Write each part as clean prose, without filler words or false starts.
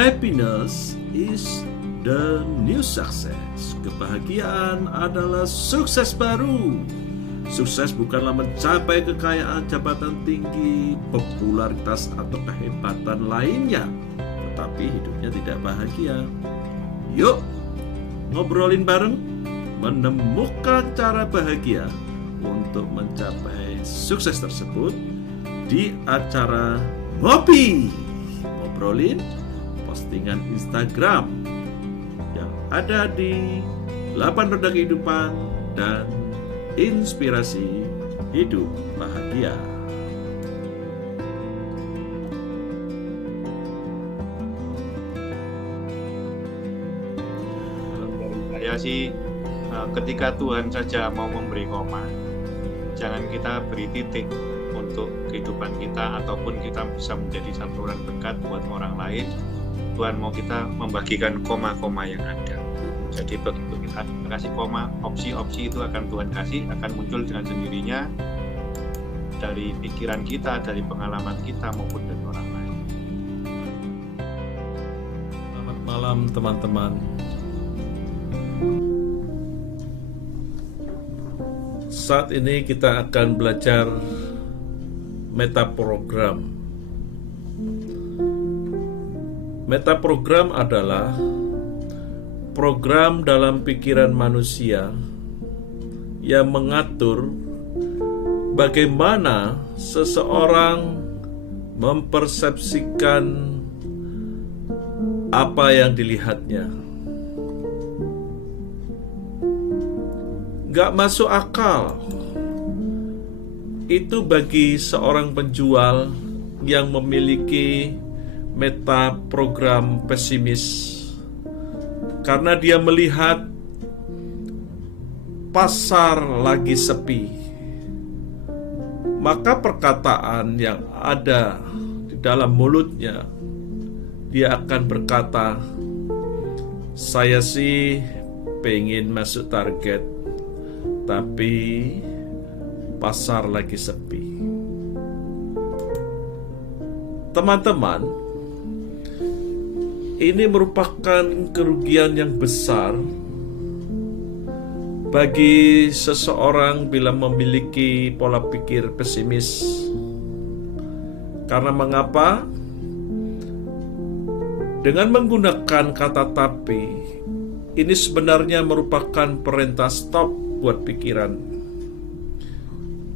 Happiness is the new success. Kebahagiaan adalah sukses baru. Sukses bukanlah mencapai kekayaan, jabatan tinggi, popularitas, atau kehebatan lainnya, tetapi hidupnya tidak bahagia. Yuk, ngobrolin bareng, menemukan cara bahagia untuk mencapai sukses tersebut di acara Ngopi Ngobrolin, postingan Instagram yang ada di 8 Roda Kehidupan dan Inspirasi Hidup Bahagia. Saya sih ketika Tuhan saja mau memberi koma, jangan kita beri titik untuk kehidupan kita, ataupun kita bisa menjadi saluran berkat buat orang lain. Tuhan mau kita membagikan koma-koma yang ada. Jadi begitu kita kasih koma, opsi-opsi itu akan Tuhan kasih, akan muncul dengan sendirinya dari pikiran kita, dari pengalaman kita maupun dari orang lain. Selamat malam teman-teman. Saat ini kita akan belajar metaprogram. Metaprogram adalah program dalam pikiran manusia yang mengatur bagaimana seseorang mempersepsikan apa yang dilihatnya. Gak masuk akal itu bagi seorang penjual yang memiliki metaprogram pesimis, karena dia melihat pasar lagi sepi. Maka perkataan yang ada di dalam mulutnya, dia akan berkata, saya sih pengen masuk target, tapi pasar lagi sepi. Teman-teman, ini merupakan kerugian yang besar bagi seseorang bila memiliki pola pikir pesimis. Karena mengapa? Dengan menggunakan kata tapi, ini sebenarnya merupakan perintah stop buat pikiran.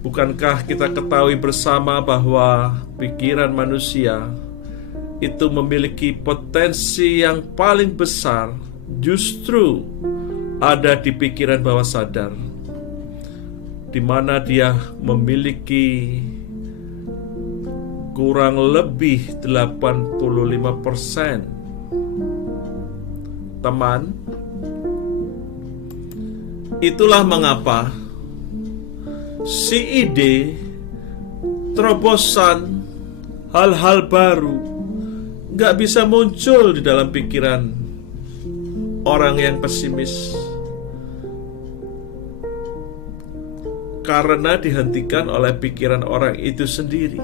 Bukankah kita ketahui bersama bahwa pikiran manusia itu memiliki potensi yang paling besar justru ada di pikiran bawah sadar, di mana dia memiliki kurang lebih 85%. Teman, itulah mengapa si ide, terobosan, hal-hal baru gak bisa muncul di dalam pikiran orang yang pesimis, karena dihentikan oleh pikiran orang itu sendiri.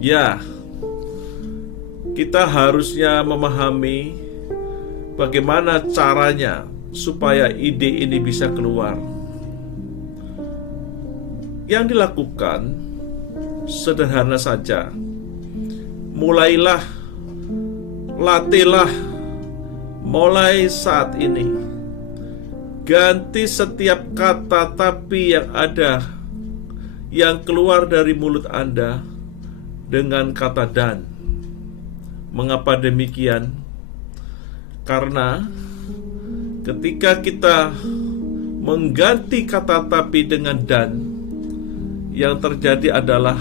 Ya, kita harusnya memahami bagaimana caranya supaya ide ini bisa keluar. Yang dilakukan sederhana saja. Mulailah, latihlah mulai saat ini. Ganti setiap kata tapi yang ada, yang keluar dari mulut Anda dengan kata dan. Mengapa demikian? Karena ketika kita mengganti kata tapi dengan dan, yang terjadi adalah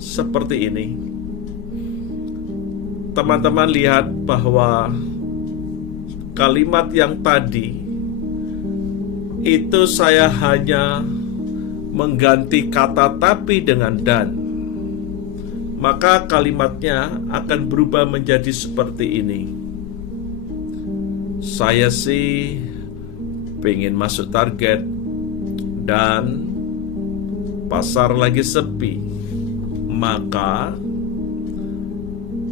seperti ini. Teman-teman lihat bahwa kalimat yang tadi itu saya hanya mengganti kata tapi dengan dan, maka kalimatnya akan berubah menjadi seperti ini. Saya sih pengen masuk target dan pasar lagi sepi, maka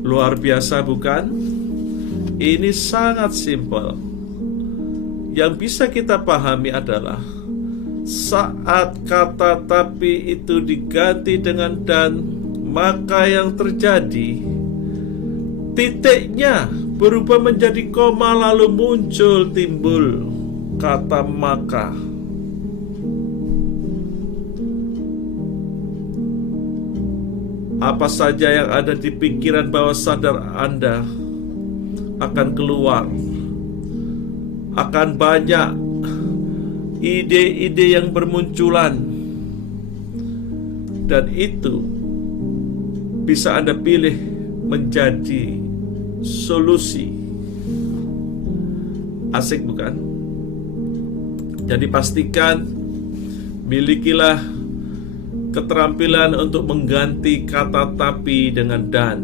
Luar biasa bukan? Ini sangat simpel. Yang bisa kita pahami adalah saat kata tapi itu diganti dengan dan, maka yang terjadi titiknya berubah menjadi koma, lalu timbul kata maka. Apa saja yang ada di pikiran bawah sadar Anda akan keluar. Akan banyak ide-ide yang bermunculan, dan itu bisa Anda pilih menjadi solusi. Asik bukan? Jadi pastikan milikilah keterampilan untuk mengganti kata tapi dengan dan.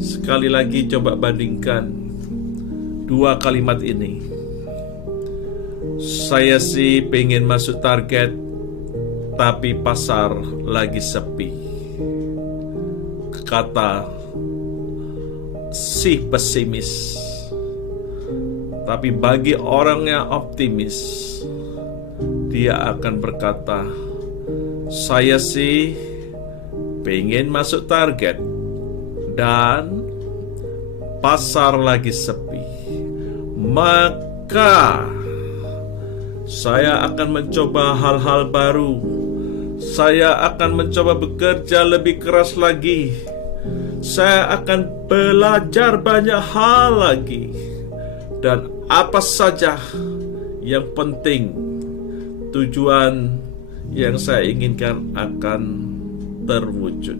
Sekali lagi coba bandingkan dua kalimat ini. Saya sih pengen masuk target, tapi pasar lagi sepi. Kata si pesimis. Tapi bagi orang yang optimis, dia akan berkata, saya sih pengen masuk target dan pasar lagi sepi. Maka saya akan mencoba hal-hal baru. Saya akan mencoba bekerja lebih keras lagi. Saya akan belajar banyak hal lagi. Dan apa saja yang penting, tujuan yang saya inginkan akan terwujud.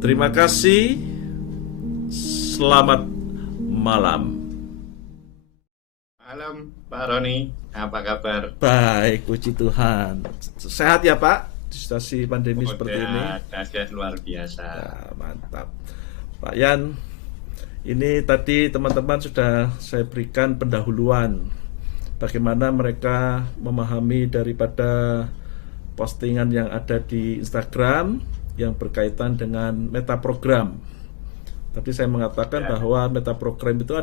Terima kasih. Selamat malam. Malam Pak Roni, apa kabar? Baik, puji Tuhan. Sehat ya Pak di situasi pandemi seperti ini? Dahsyat luar biasa. Ya, mantap. Pak Yan, ini tadi teman-teman sudah saya berikan pendahuluan bagaimana mereka memahami daripada postingan yang ada di Instagram yang berkaitan dengan metaprogram. Tadi saya mengatakan bahwa metaprogram itu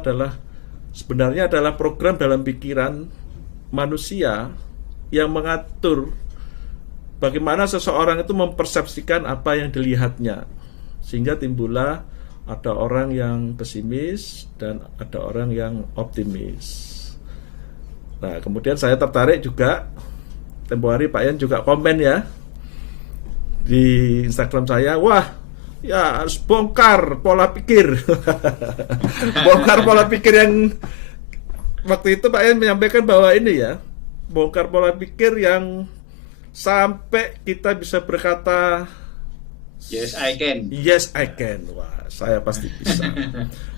sebenarnya adalah program dalam pikiran manusia yang mengatur bagaimana seseorang itu mempersepsikan apa yang dilihatnya, sehingga timbullah ada orang yang pesimis dan ada orang yang optimis. Nah, kemudian saya tertarik juga, tempo hari Pak Yan juga komen ya di Instagram saya, wah ya harus bongkar pola pikir. Bongkar pola pikir yang waktu itu Pak Yan menyampaikan bahwa ini ya, bongkar pola pikir yang sampai kita bisa berkata Yes I can. Yes I can. Wah, saya pasti bisa.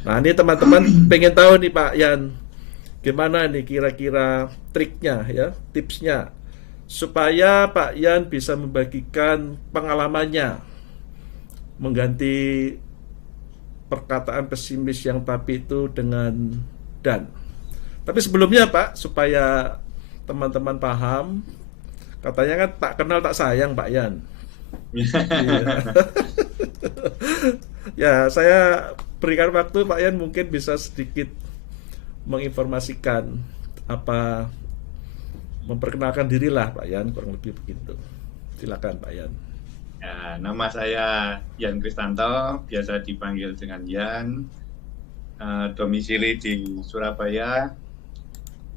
Nah, ini teman-teman pengen tahu nih Pak Yan, gimana nih kira-kira triknya ya, tipsnya supaya Pak Yan bisa membagikan pengalamannya mengganti perkataan pesimis yang tapi itu dengan dan. Tapi sebelumnya Pak, supaya teman-teman paham, katanya kan tak kenal tak sayang Pak Yan. Ya, saya berikan waktu Pak Yan mungkin bisa sedikit menginformasikan memperkenalkan dirilah Pak Yan, kurang lebih begitu. Silakan Pak Yan. Ya, nama saya Yan Kristanto, biasa dipanggil dengan Yan. Domisili di Surabaya.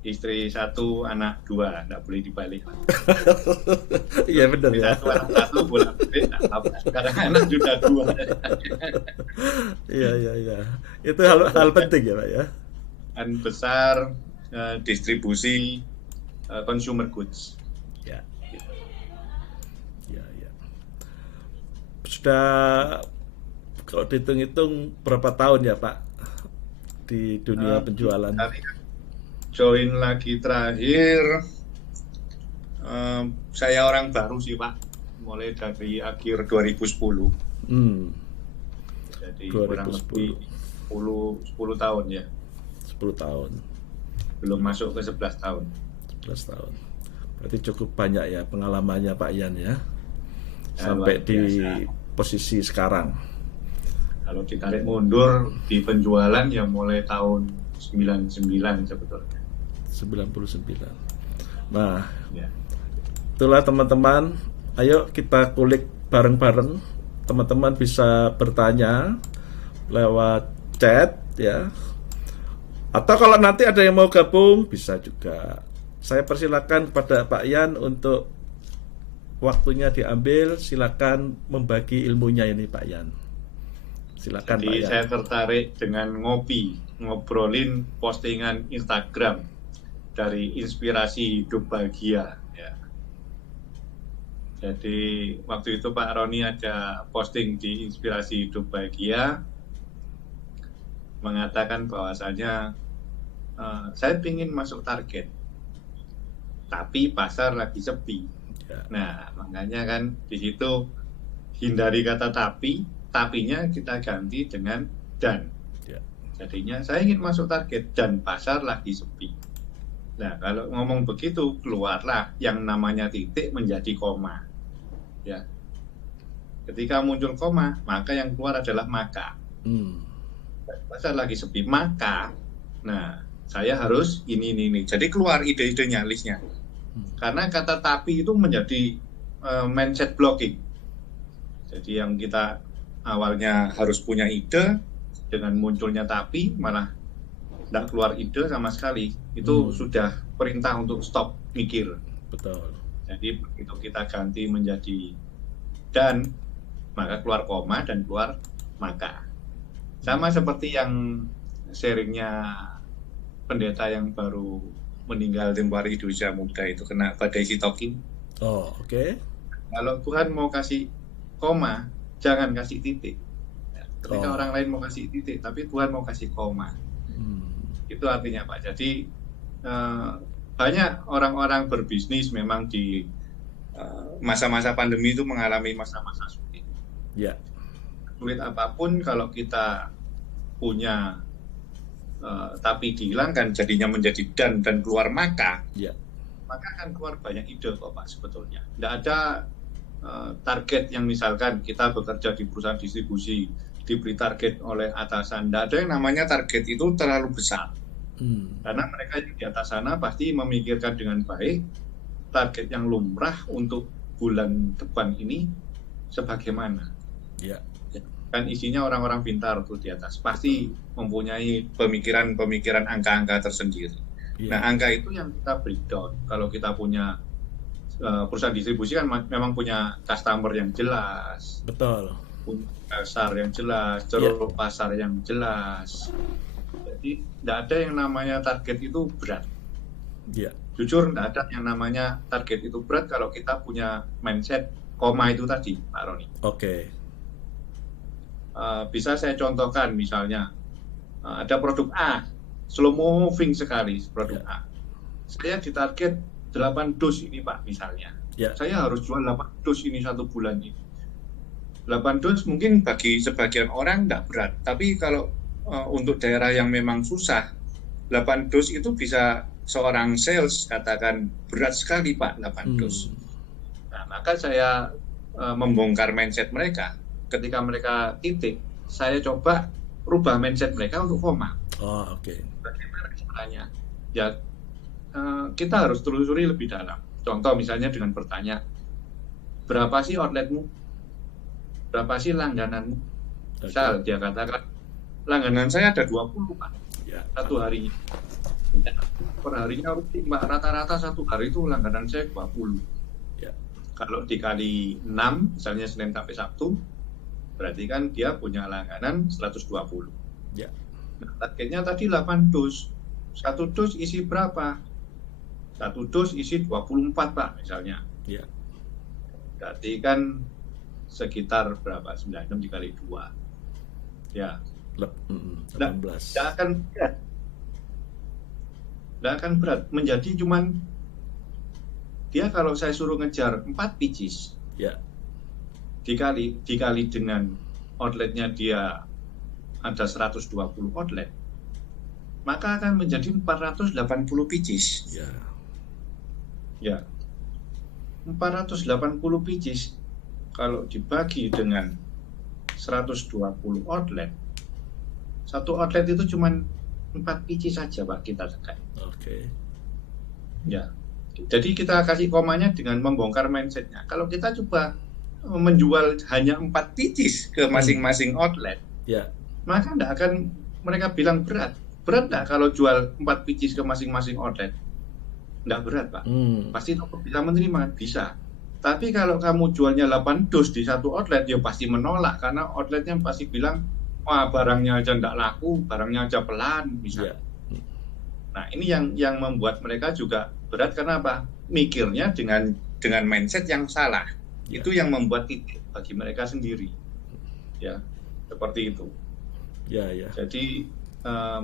Istri 1, anak 2, nggak boleh dibalik. Iya benar ya. Satu boleh balik, sekarang anak sudah 2. Iya. Itu hal penting ya Pak ya. Dan besar distribusi consumer goods. Ya. Sudah kalau dihitung-hitung berapa tahun ya Pak di dunia penjualan? Join lagi terakhir, saya orang baru sih Pak, mulai dari akhir 2010. Jadi 2010. kurang lebih 10 tahun ya. 10 tahun. Belum masuk ke 11 tahun. 11 tahun. Berarti cukup banyak ya pengalamannya Pak Yan ya. Ya, Sampai di posisi sekarang. Kalau ditarik mundur di penjualan ya mulai tahun 99 sebetulnya. 99. Nah, Ya. itulah teman-teman. Ayo kita kulik bareng-bareng. Teman-teman bisa bertanya lewat chat ya. Atau kalau nanti ada yang mau gabung bisa juga. Saya persilakan kepada Pak Yan untuk waktunya diambil. Silakan membagi ilmunya ini Pak Yan. Silakan Jadi Pak Yan. saya tertarik dengan ngobrolin postingan Instagram dari Inspirasi Hidup Bahagia. Ya. Jadi waktu itu Pak Roni ada posting di Inspirasi Hidup Bahagia mengatakan bahwasanya saya ingin masuk target, tapi pasar lagi sepi. Ya. Nah, makanya kan di situ hindari kata tapi, tapinya kita ganti dengan dan. Ya. Jadinya saya ingin masuk target dan pasar lagi sepi. Nah, kalau ngomong begitu keluarlah yang namanya titik menjadi koma. Ya. Ketika muncul koma, maka yang keluar adalah maka. Pasar lagi sepi, maka nah saya harus ini. Jadi keluar ide-idenya, listnya. Karena kata tapi itu menjadi mindset blocking. Jadi yang kita awalnya harus punya ide, dengan munculnya tapi malah tidak keluar ide sama sekali. Itu sudah perintah untuk stop mikir. Betul. Jadi begitu kita ganti menjadi dan, maka keluar koma dan keluar maka. Sama seperti yang sharingnya pendeta yang baru meninggal tempoh hari di usia muda itu kena badai sitokin. Oh, oke. Kalau Tuhan mau kasih koma, jangan kasih titik. Ketika orang lain mau kasih titik, tapi Tuhan mau kasih koma. Itu artinya Pak. Jadi banyak orang-orang berbisnis memang di masa-masa pandemi itu mengalami masa-masa sulit. Ya. Sulit apapun kalau kita punya tapi dihilangkan jadinya menjadi dan keluar maka, maka akan keluar banyak ide kok Pak sebetulnya. Tidak ada target yang misalkan kita bekerja di perusahaan distribusi diberi target oleh atasan. Tidak ada yang namanya target itu terlalu besar. Karena mereka di atas sana pasti memikirkan dengan baik target yang lumrah untuk bulan depan ini sebagaimana. Kan isinya orang-orang pintar tuh di atas, pasti mempunyai pemikiran angka-angka tersendiri. Nah, angka itu yang kita breakdown. Kalau kita punya perusahaan distribusi kan memang punya customer yang jelas, betul, punya pasar yang jelas, ceruk pasar yang jelas. Jadi tidak ada yang namanya target itu berat. Jujur tidak ada yang namanya target itu berat kalau kita punya mindset koma itu tadi, Pak Roni. Bisa saya contohkan misalnya ada produk A, slow moving sekali produk A. Saya ditarget 8 dos ini Pak misalnya. Saya harus jual 8 dos ini 1 bulan ini. 8 dos mungkin bagi sebagian orang tidak berat, tapi kalau untuk daerah yang memang susah, 8 dos itu bisa seorang sales katakan berat sekali Pak, 8 dos. Nah, maka saya membongkar mindset mereka. Ketika mereka titik, saya coba rubah mindset mereka untuk koma. Bagaimana caranya? Ya, kita harus telusuri lebih dalam. Contoh misalnya dengan bertanya, berapa sih outletmu? Berapa sih langgananmu? Misal dia katakan, langganan saya ada 20 Pak, satu hari. Per harinya rata-rata satu hari itu langganan saya 20. Kalau dikali 6, misalnya Senin sampai Sabtu, berarti kan dia punya langganan 120. Nah, targetnya tadi 8 dus. 1 dus isi berapa? 1 dus isi 24 Pak misalnya. Berarti kan sekitar berapa? 96 dikali 2. 18. Tidak akan berat. Menjadi cuman dia kalau saya suruh ngejar 4 pieces. Dikali dengan outletnya dia ada 120 outlet, maka akan menjadi 480 pieces. 480 pieces kalau dibagi dengan 120 outlet, satu outlet itu cuma 4 biji saja Pak kita tekan. Oke. Ya. Jadi kita kasih komanya dengan membongkar mindsetnya. Kalau kita coba menjual hanya 4 biji ke masing-masing outlet, Ya. maka tidak akan mereka bilang berat. Berat nggak kalau jual 4 biji ke masing-masing outlet? Nggak berat Pak. Pasti toko bisa menerima, bisa. Tapi kalau kamu jualnya 8 dus di satu outlet, ya pasti menolak karena outletnya pasti bilang, wah barangnya aja nggak laku, barangnya aja pelan, misalnya. Nah ini yang membuat mereka juga berat karena apa? Mikirnya dengan mindset yang salah. Itu yang membuat titik bagi mereka sendiri. Ya, seperti itu. Ya. Jadi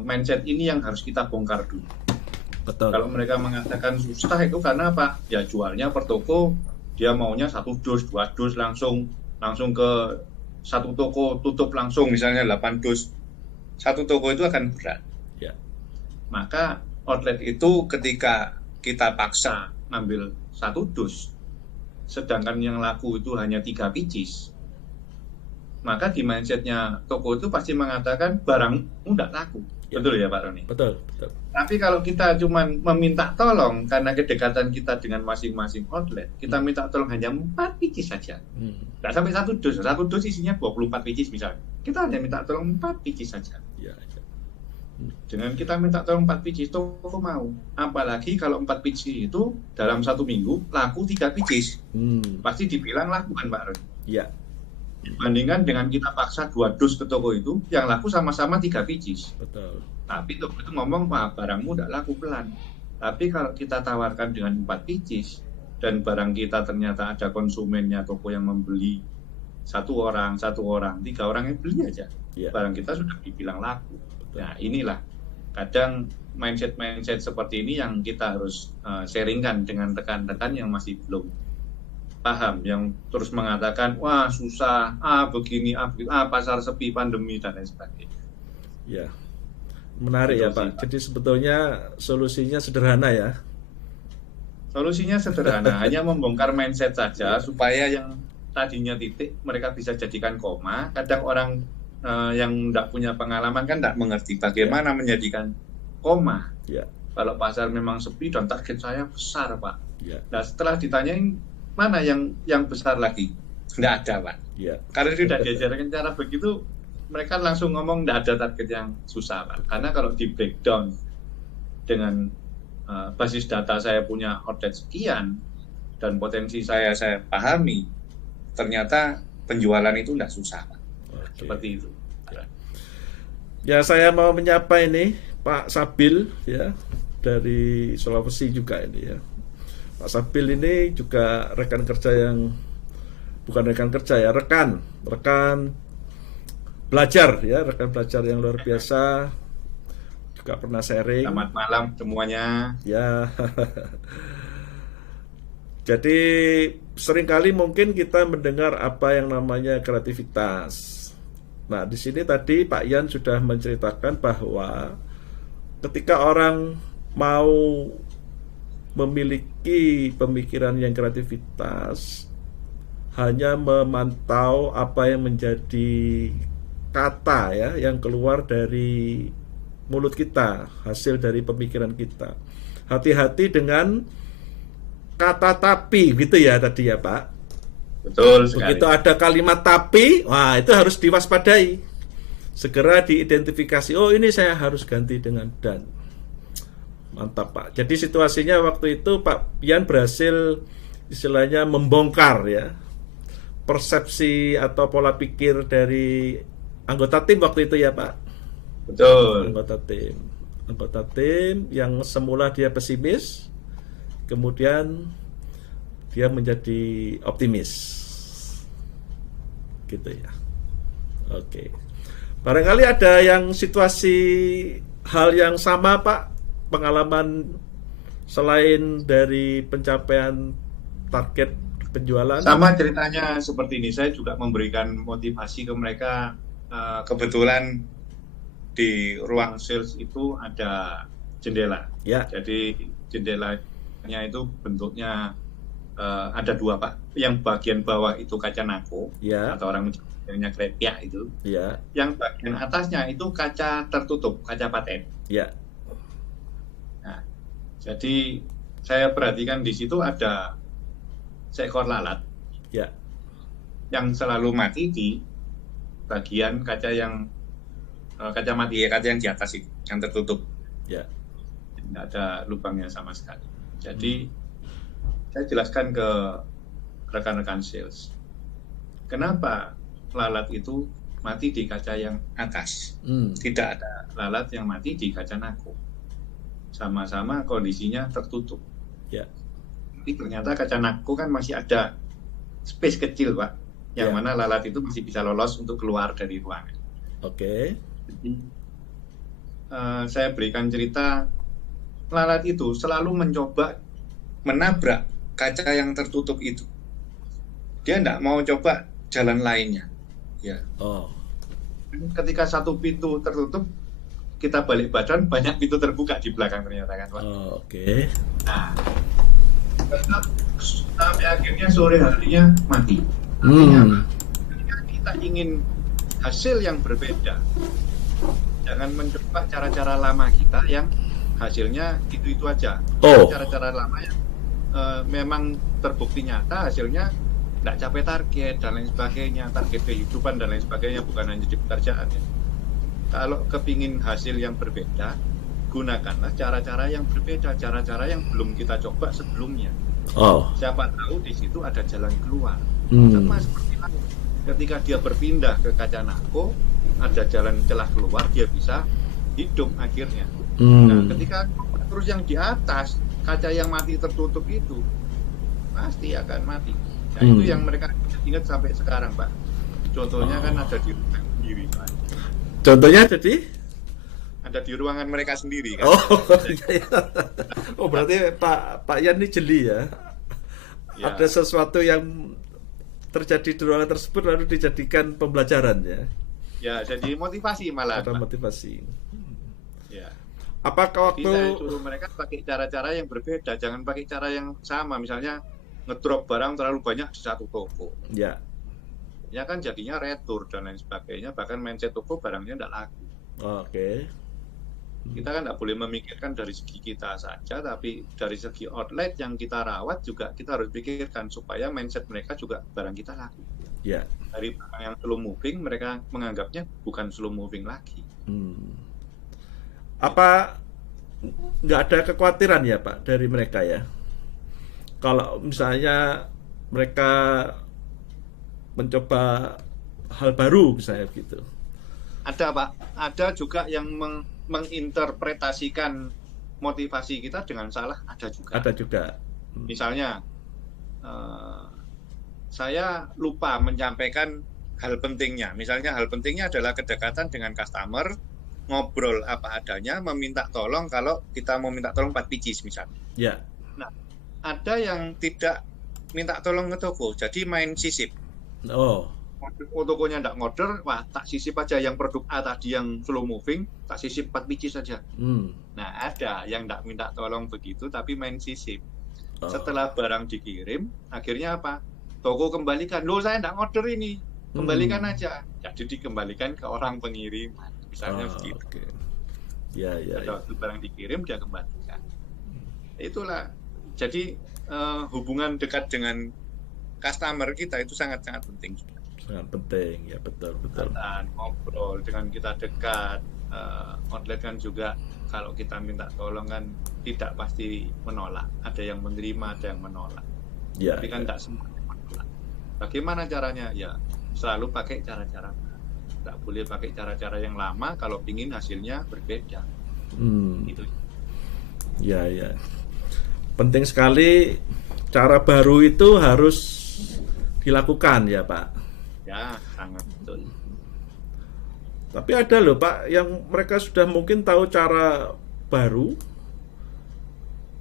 mindset ini yang harus kita bongkar dulu. Betul. Kalau mereka mengatakan susah itu karena apa? Ya jualnya per toko, dia maunya 1 dus, 2 dus langsung ke satu toko tutup langsung, misalnya 8 dus. Satu toko itu akan berat. Ya. Maka outlet itu ketika kita paksa ngambil 1 dus, sedangkan yang laku itu hanya 3 pieces, maka di mindsetnya toko itu pasti mengatakan barangmu tidak laku. Ya. Betul ya Pak Roni? Betul. Tapi kalau kita cuma meminta tolong karena kedekatan kita dengan masing-masing outlet, kita minta tolong hanya 4 pieces saja. Tidak sampai 1 dus. 1 dus isinya 24 pieces misalnya. Kita hanya minta tolong 4 pieces saja. Ya. Dengan kita minta tolong 4 pieces, toko mau. Apalagi kalau 4 pieces itu dalam 1 minggu laku 3 pieces. Pasti dibilang laku kan Pak Ron? Iya. Dibandingkan dengan kita paksa 2 dus ke toko itu, yang laku sama-sama 3 pieces. Betul. Tapi toko itu ngomong, wah barangmu tidak laku pelan. Tapi kalau kita tawarkan dengan 4 pieces, dan barang kita ternyata ada konsumennya, toko yang membeli, 1 orang, 3 orang yang beli aja. Ya. Barang kita sudah dibilang laku. Nah inilah kadang mindset seperti ini yang kita harus sharingkan dengan rekan-rekan yang masih belum paham, yang terus mengatakan wah susah, begini, pasar sepi, pandemi dan lain sebagainya. Ya, menarik ya Pak. Jadi sebetulnya solusinya sederhana ya. Solusinya sederhana, hanya membongkar mindset saja supaya yang tadinya titik mereka bisa jadikan koma. Kadang orang yang tidak punya pengalaman kan tidak mengerti bagaimana menjadikan koma. Ya. Kalau pasar memang sepi dan target saya besar Pak. Ya. Nah setelah ditanyain mana yang besar lagi, tidak ada Pak. Ya. Karena sudah diajarkan cara begitu, mereka langsung ngomong tidak ada target yang susah Pak. Karena kalau di breakdown dengan basis data saya punya outlet sekian dan potensi saya pahami, ternyata penjualan itu tidak susah Pak. Seperti itu. Ya saya mau menyapa ini Pak Sabil ya dari Sulawesi juga ini ya. Pak Sabil ini juga rekan kerja yang bukan rekan kerja ya, rekan belajar ya, rekan belajar yang luar biasa, juga pernah sharing. Selamat malam semuanya. Ya. Jadi seringkali mungkin kita mendengar apa yang namanya kreativitas. Nah, di sini tadi Pak Yan sudah menceritakan bahwa ketika orang mau memiliki pemikiran yang kreativitas, hanya memantau apa yang menjadi kata ya yang keluar dari mulut kita, hasil dari pemikiran kita. Hati-hati dengan kata tapi gitu ya tadi ya Pak. Betul sekali. Begitu ada kalimat tapi, wah itu harus diwaspadai. Segera diidentifikasi, oh ini saya harus ganti dengan dan. Mantap Pak. Jadi situasinya waktu itu Pak Yan berhasil istilahnya membongkar ya persepsi atau pola pikir dari anggota tim waktu itu ya Pak. Betul. Anggota tim yang semula dia pesimis, kemudian dia menjadi optimis gitu ya. Oke. Barangkali ada yang situasi hal yang sama Pak, pengalaman selain dari pencapaian target penjualan. Sama ceritanya seperti ini, saya juga memberikan motivasi ke mereka. Kebetulan di ruang sales itu ada jendela. Ya. Jadi jendelanya itu bentuknya ada dua Pak. Yang bagian bawah itu kaca nako Ya, atau orang menyebutnya krepia itu. ya, Yang bagian atasnya itu kaca tertutup, kaca paten. ya, Nah, jadi saya perhatikan di situ ada seekor lalat ya, yang selalu mati di bagian kaca yang kaca mati ya, kaca yang di atas itu, yang tertutup. ya. Tidak ada lubangnya sama sekali. Jadi saya jelaskan ke rekan-rekan sales, kenapa lalat itu mati di kaca yang atas, tidak ada lalat yang mati di kaca nako. Sama-sama kondisinya tertutup. Ya. Tapi ternyata kaca nako kan masih ada space kecil Pak, yang Ya. mana lalat itu masih bisa lolos untuk keluar dari ruangan. Oke. Jadi, saya berikan cerita, lalat itu selalu mencoba menabrak kaca yang tertutup itu. Dia tidak mau coba jalan lainnya. Ya. Oh, Ketika satu pintu tertutup, kita balik badan, banyak pintu terbuka di belakang ternyata kan Pak. oh, oke. Nah, sampai akhirnya sore harinya mati. Artinya apa? Ketika kita ingin hasil yang berbeda, jangan mencoba cara-cara lama kita yang hasilnya itu aja. Oh. Cara-cara lama yang memang terbukti nyata hasilnya tidak capai target dan lain sebagainya, target kehidupan dan lain sebagainya, bukan hanya di pekerjaan ya. Kalau kepingin hasil yang berbeda, gunakanlah cara-cara yang berbeda, cara-cara yang belum kita coba sebelumnya. Oh. Siapa tahu di situ ada jalan keluar. Hmm. Sama seperti lalu. Ketika dia berpindah ke kaca nako, ada jalan celah keluar, dia bisa hidup akhirnya. Nah, ketika terus yang di atas, kaca yang mati tertutup itu, pasti akan mati. Nah, itu yang mereka ingat sampai sekarang, Pak. Contohnya kan ada di ruangan sendiri, Pak. Contohnya jadi? Ada di ruangan mereka sendiri kan. Oh, iya. Oh, berarti Pak Yan ini jeli ya. Ya. Ada sesuatu yang terjadi di ruangan tersebut lalu dijadikan pembelajaran ya. Ya, jadi motivasi malah. Ada Pak. motivasi. Ya. Apakah Jadi waktu saya suruh mereka pakai cara-cara yang berbeda, jangan pakai cara yang sama. Misalnya ngedrop barang terlalu banyak di satu toko. ya, Ya kan jadinya retur dan lain sebagainya, bahkan mindset toko barangnya tidak laku. oke. Kita kan tidak boleh memikirkan dari segi kita saja, tapi dari segi outlet yang kita rawat juga kita harus pikirkan supaya mindset mereka juga barang kita laku. Ya. Dari barang yang slow moving, mereka menganggapnya bukan slow moving lagi. Apa nggak ada kekhawatiran ya Pak dari mereka ya? Kalau misalnya mereka mencoba hal baru misalnya gitu. Ada Pak, ada juga yang menginterpretasikan motivasi kita dengan salah, ada juga. Ada juga. Misalnya, saya lupa menyampaikan hal pentingnya. Misalnya hal pentingnya adalah kedekatan dengan customer, ngobrol apa adanya, meminta tolong kalau kita mau minta tolong 4 pieces misalnya. Ya. Nah, ada yang tidak minta tolong ke toko, jadi main sisip. Oh. Tokonya tidak ngorder, wah tak sisip aja yang produk A tadi yang slow moving, tak sisip 4 pieces saja. Nah, ada yang tidak minta tolong begitu, tapi main sisip. Setelah barang dikirim, akhirnya apa? Toko kembalikan, loh saya tidak ngorder ini, kembalikan aja. Jadi dikembalikan ke orang pengiriman, misalnya begitu. Okay. Ya. Waktu barang dikirim, dia kembalikan. Itulah, jadi hubungan dekat dengan customer kita itu sangat-sangat penting. Sangat penting, ya betul. Dan ngobrol dengan kita dekat, outlet kan juga kalau kita minta tolong kan tidak pasti menolak, ada yang menerima, ada yang menolak. Ya. Tapi kan tidak semua menolak. Bagaimana caranya? Ya selalu pakai cara-cara. Tidak boleh pakai cara-cara yang lama kalau ingin hasilnya berbeda. Gitu. Ya. Penting sekali cara baru itu harus dilakukan ya Pak. Ya, sangat betul. Tapi ada loh Pak yang mereka sudah mungkin tahu cara baru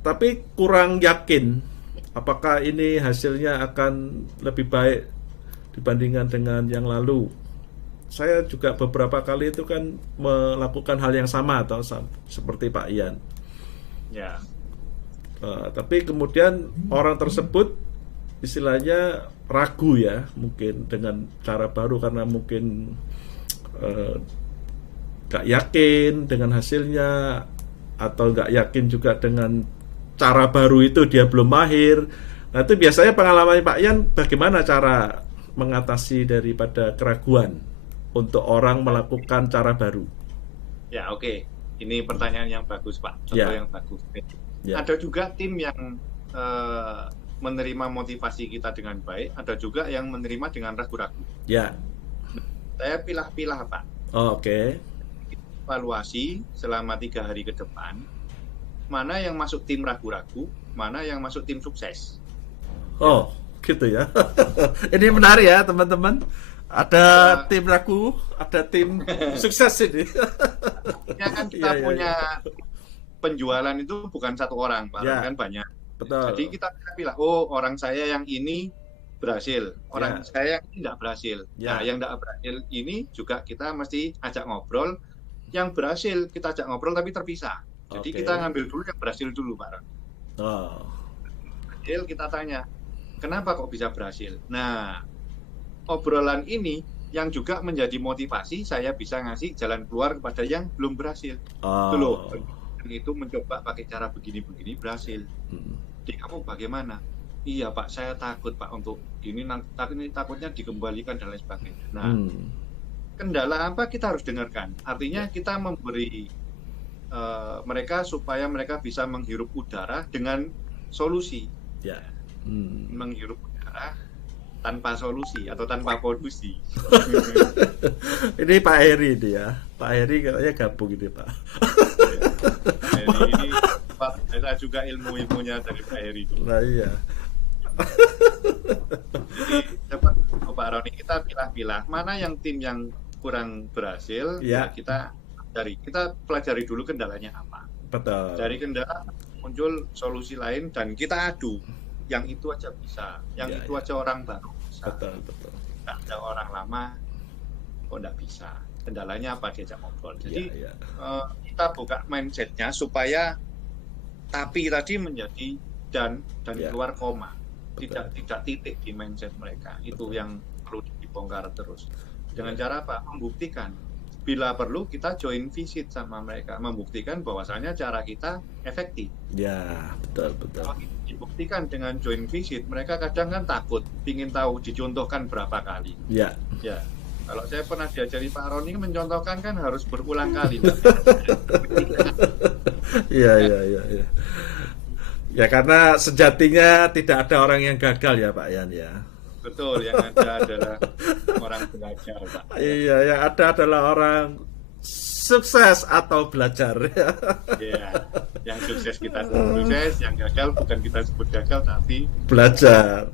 tapi kurang yakin apakah ini hasilnya akan lebih baik dibandingkan dengan yang lalu. Saya juga beberapa kali itu kan melakukan hal yang sama atau seperti Pak Ian. Ya. Tapi kemudian orang tersebut istilahnya ragu ya, mungkin dengan cara baru karena mungkin gak yakin dengan hasilnya, atau gak yakin juga dengan cara baru itu, dia belum mahir. Nah itu biasanya pengalaman Pak Yan, bagaimana cara mengatasi daripada keraguan untuk orang melakukan cara baru? Ya oke. Ini pertanyaan yang bagus Pak, contoh Ya. yang bagus. Ya. Ada juga tim yang menerima motivasi kita dengan baik, ada juga yang menerima dengan ragu-ragu. Ya. Saya pilah-pilah Pak. Oh, oke. Evaluasi selama 3 hari ke depan, mana yang masuk tim ragu-ragu, mana yang masuk tim sukses. Oh, gitu ya. Ini menarik ya teman-teman. Ada tim ragu, ada tim sukses ini. Ya kan kita punya penjualan itu bukan satu orang, Pak, Ya. kan banyak. Betul. Jadi kita pilih, oh orang saya yang ini berhasil, orang saya yang ini tidak berhasil. Ya. Nah, yang tidak berhasil ini juga kita mesti ajak ngobrol. Yang berhasil kita ajak ngobrol tapi terpisah. Jadi Oke. kita ngambil dulu yang berhasil dulu, Pak. Oh. Berhasil kita tanya, kenapa kok bisa berhasil? Nah, obrolan ini yang juga menjadi motivasi saya bisa ngasih jalan keluar kepada yang belum berhasil. Oh. Itu loh, itu mencoba pakai cara begini-begini berhasil. Jadi kamu bagaimana? Iya Pak, saya takut Pak untuk ini, takutnya dikembalikan dan lain sebagainya. Nah, kendala apa kita harus dengarkan. Artinya kita memberi mereka supaya mereka bisa menghirup udara dengan solusi. Ya. Menghirup udara tanpa solusi atau tanpa polusi. Ini Pak Heri ini ya. Pak Heri kayaknya gabung ini Pak. Jadi ini Pak, saya juga ilmu-ilmunya dari Pak Heri. Nah iya. Jadi dapat Pak Roni, kita pilah-pilah mana yang tim yang kurang berhasil, Ya. kita pelajari dulu kendalanya apa. Betul. Dari kendala muncul solusi lain dan kita adu. Yang itu aja bisa, yang Ya, itu ya. aja orang baru bisa. Betul. Nggak ada orang lama kok nggak bisa. Kendalanya apa, diajak ngobrol. Jadi Ya. kita buka mindsetnya supaya tapi tadi menjadi dan Ya. keluar koma. Betul. Tidak titik di mindset mereka. Itu yang perlu dibongkar terus. Dengan cara apa? Membuktikan. Bila perlu kita join visit sama mereka, membuktikan bahwasanya cara kita efektif. Ya, betul. Kalau dibuktikan dengan join visit, mereka kadang kan takut, ingin tahu dicontohkan berapa kali. Ya. Ya, kalau saya pernah diajari Pak Roni mencontohkan kan harus berulang kali. Iya. Ya karena sejatinya tidak ada orang yang gagal ya Pak Yan ya. Betul, yang ada adalah orang belajar, Pak. Iya, yang ada adalah orang sukses atau belajar. Iya, yang sukses kita sebut sukses, yang gagal bukan kita sebut gagal tapi Belajar.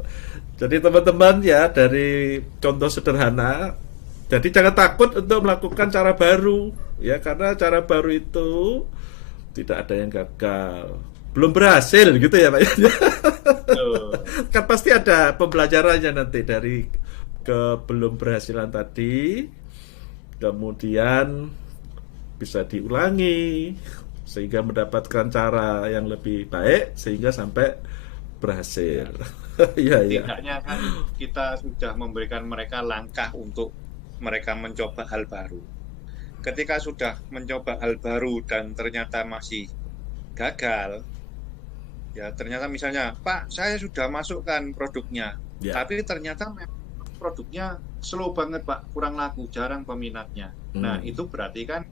Jadi teman-teman ya, dari contoh sederhana, jadi jangan takut untuk melakukan cara baru ya, karena cara baru itu tidak ada yang gagal. Belum berhasil gitu ya Pak. Kan pasti ada pembelajarannya nanti dari belum berhasilan tadi, kemudian bisa diulangi sehingga mendapatkan cara yang lebih baik sehingga sampai berhasil. Iya. Tidaknya kan kita sudah memberikan mereka langkah untuk mereka mencoba hal baru. Ketika sudah mencoba hal baru dan ternyata masih gagal, ya ternyata misalnya, Pak, saya sudah masukkan produknya, tapi ternyata produknya slow banget Pak, kurang laku, jarang peminatnya. Nah itu berarti kan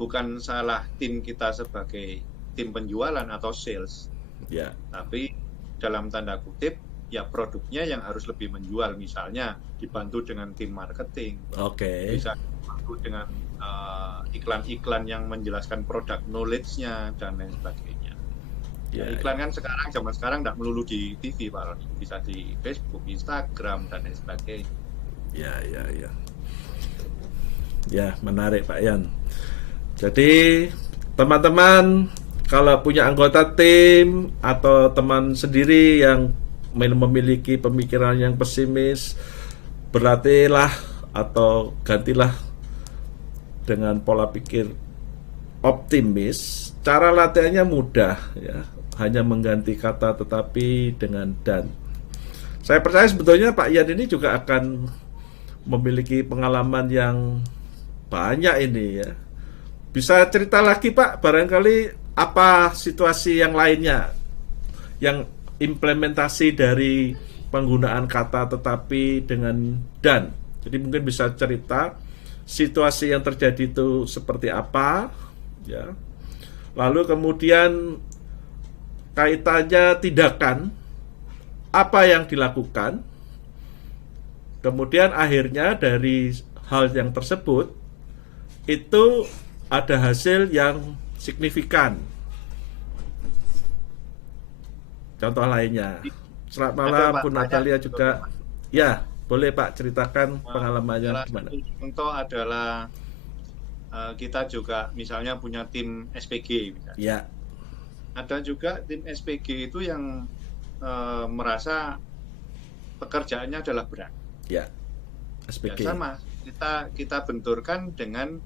bukan salah tim kita sebagai tim penjualan atau sales, tapi dalam tanda kutip ya produknya yang harus lebih menjual, misalnya dibantu dengan tim marketing, bisa dibantu dengan iklan-iklan yang menjelaskan produk knowledge-nya dan lain sebagainya. Ya, iklan kan zaman sekarang nggak melulu di TV Pak Roni, bisa di Facebook, Instagram dan lain sebagainya. Ya, menarik Pak Yan. Jadi teman-teman kalau punya anggota tim atau teman sendiri yang memiliki pemikiran yang pesimis, berlatihlah atau gantilah dengan pola pikir optimis. Cara latihannya mudah ya, hanya mengganti kata tetapi dengan dan. Saya percaya sebetulnya Pak Ian ini juga akan memiliki pengalaman yang banyak ini ya. Bisa cerita lagi Pak, barangkali apa situasi yang lainnya yang implementasi dari penggunaan kata tetapi dengan dan. Jadi mungkin bisa cerita situasi yang terjadi itu seperti apa ya. Lalu kemudian kaitannya tindakan apa yang dilakukan. Kemudian akhirnya dari hal yang tersebut itu ada hasil yang signifikan. Contoh lainnya. Selamat malam Bu Natalia juga. Ya, boleh Pak ceritakan pengalamannya gimana? Contoh adalah kita juga misalnya punya tim SPG misalnya. Ya. Ada juga tim SPG itu yang merasa pekerjaannya adalah berat. Ya. SPG. Ya, sama. Kita benturkan dengan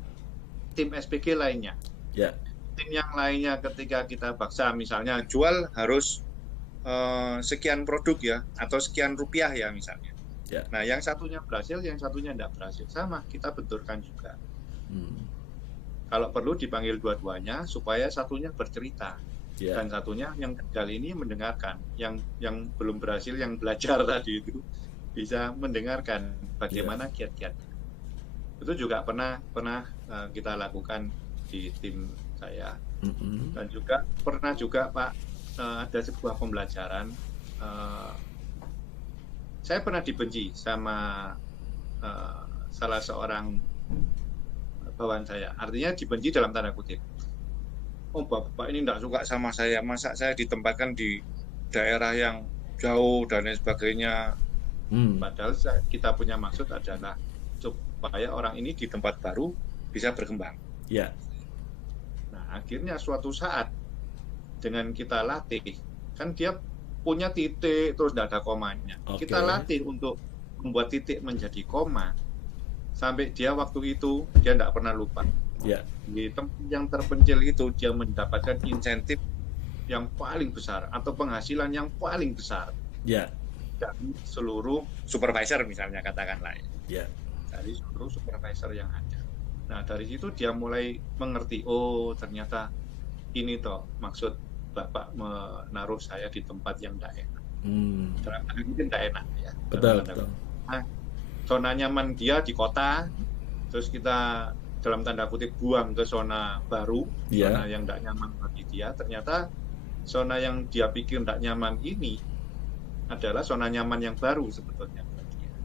tim SPG lainnya. Ya. Tim yang lainnya ketika kita paksa misalnya jual harus sekian produk ya atau sekian rupiah ya misalnya. Ya. Nah, yang satunya berhasil, yang satunya tidak berhasil. Sama, kita benturkan juga. Kalau perlu dipanggil dua-duanya supaya satunya bercerita. Ya. Dan satunya yang kali ini mendengarkan. Yang belum berhasil, yang belajar tadi itu bisa mendengarkan bagaimana kiat-kiat. Itu juga pernah kita lakukan di tim saya. Dan juga pernah juga Pak ada sebuah pembelajaran. Saya pernah dibenci sama salah seorang bawahan saya. Artinya dibenci dalam tanda kutip. Oh, Bapak ini tidak suka sama saya. Masa saya ditempatkan di daerah yang jauh dan lain sebagainya. Padahal kita punya maksud adalah supaya orang ini di tempat baru bisa berkembang. Ya. Nah, akhirnya suatu saat dengan kita latih, kan dia punya titik terus tidak ada komanya. Okay. Kita latih untuk membuat titik menjadi koma sampai dia waktu itu dia tidak pernah lupa. Ya. Di tempat yang terpencil itu dia mendapatkan insentif yang paling besar atau penghasilan yang paling besar. Ya. Dari seluruh supervisor misalnya katakanlah. Ya. Dari seluruh supervisor yang ada. Nah, dari situ dia mulai mengerti, oh ternyata ini toh maksud Bapak menaruh saya di tempat yang tidak enak. Dalam tanda mungkin tidak enak ya. Betul. Nah, zona nyaman dia di kota, terus kita dalam tanda kutip buang ke zona baru, zona yang tidak nyaman bagi dia. Ternyata zona yang dia pikir tidak nyaman ini adalah zona nyaman yang baru sebetulnya bagi dia.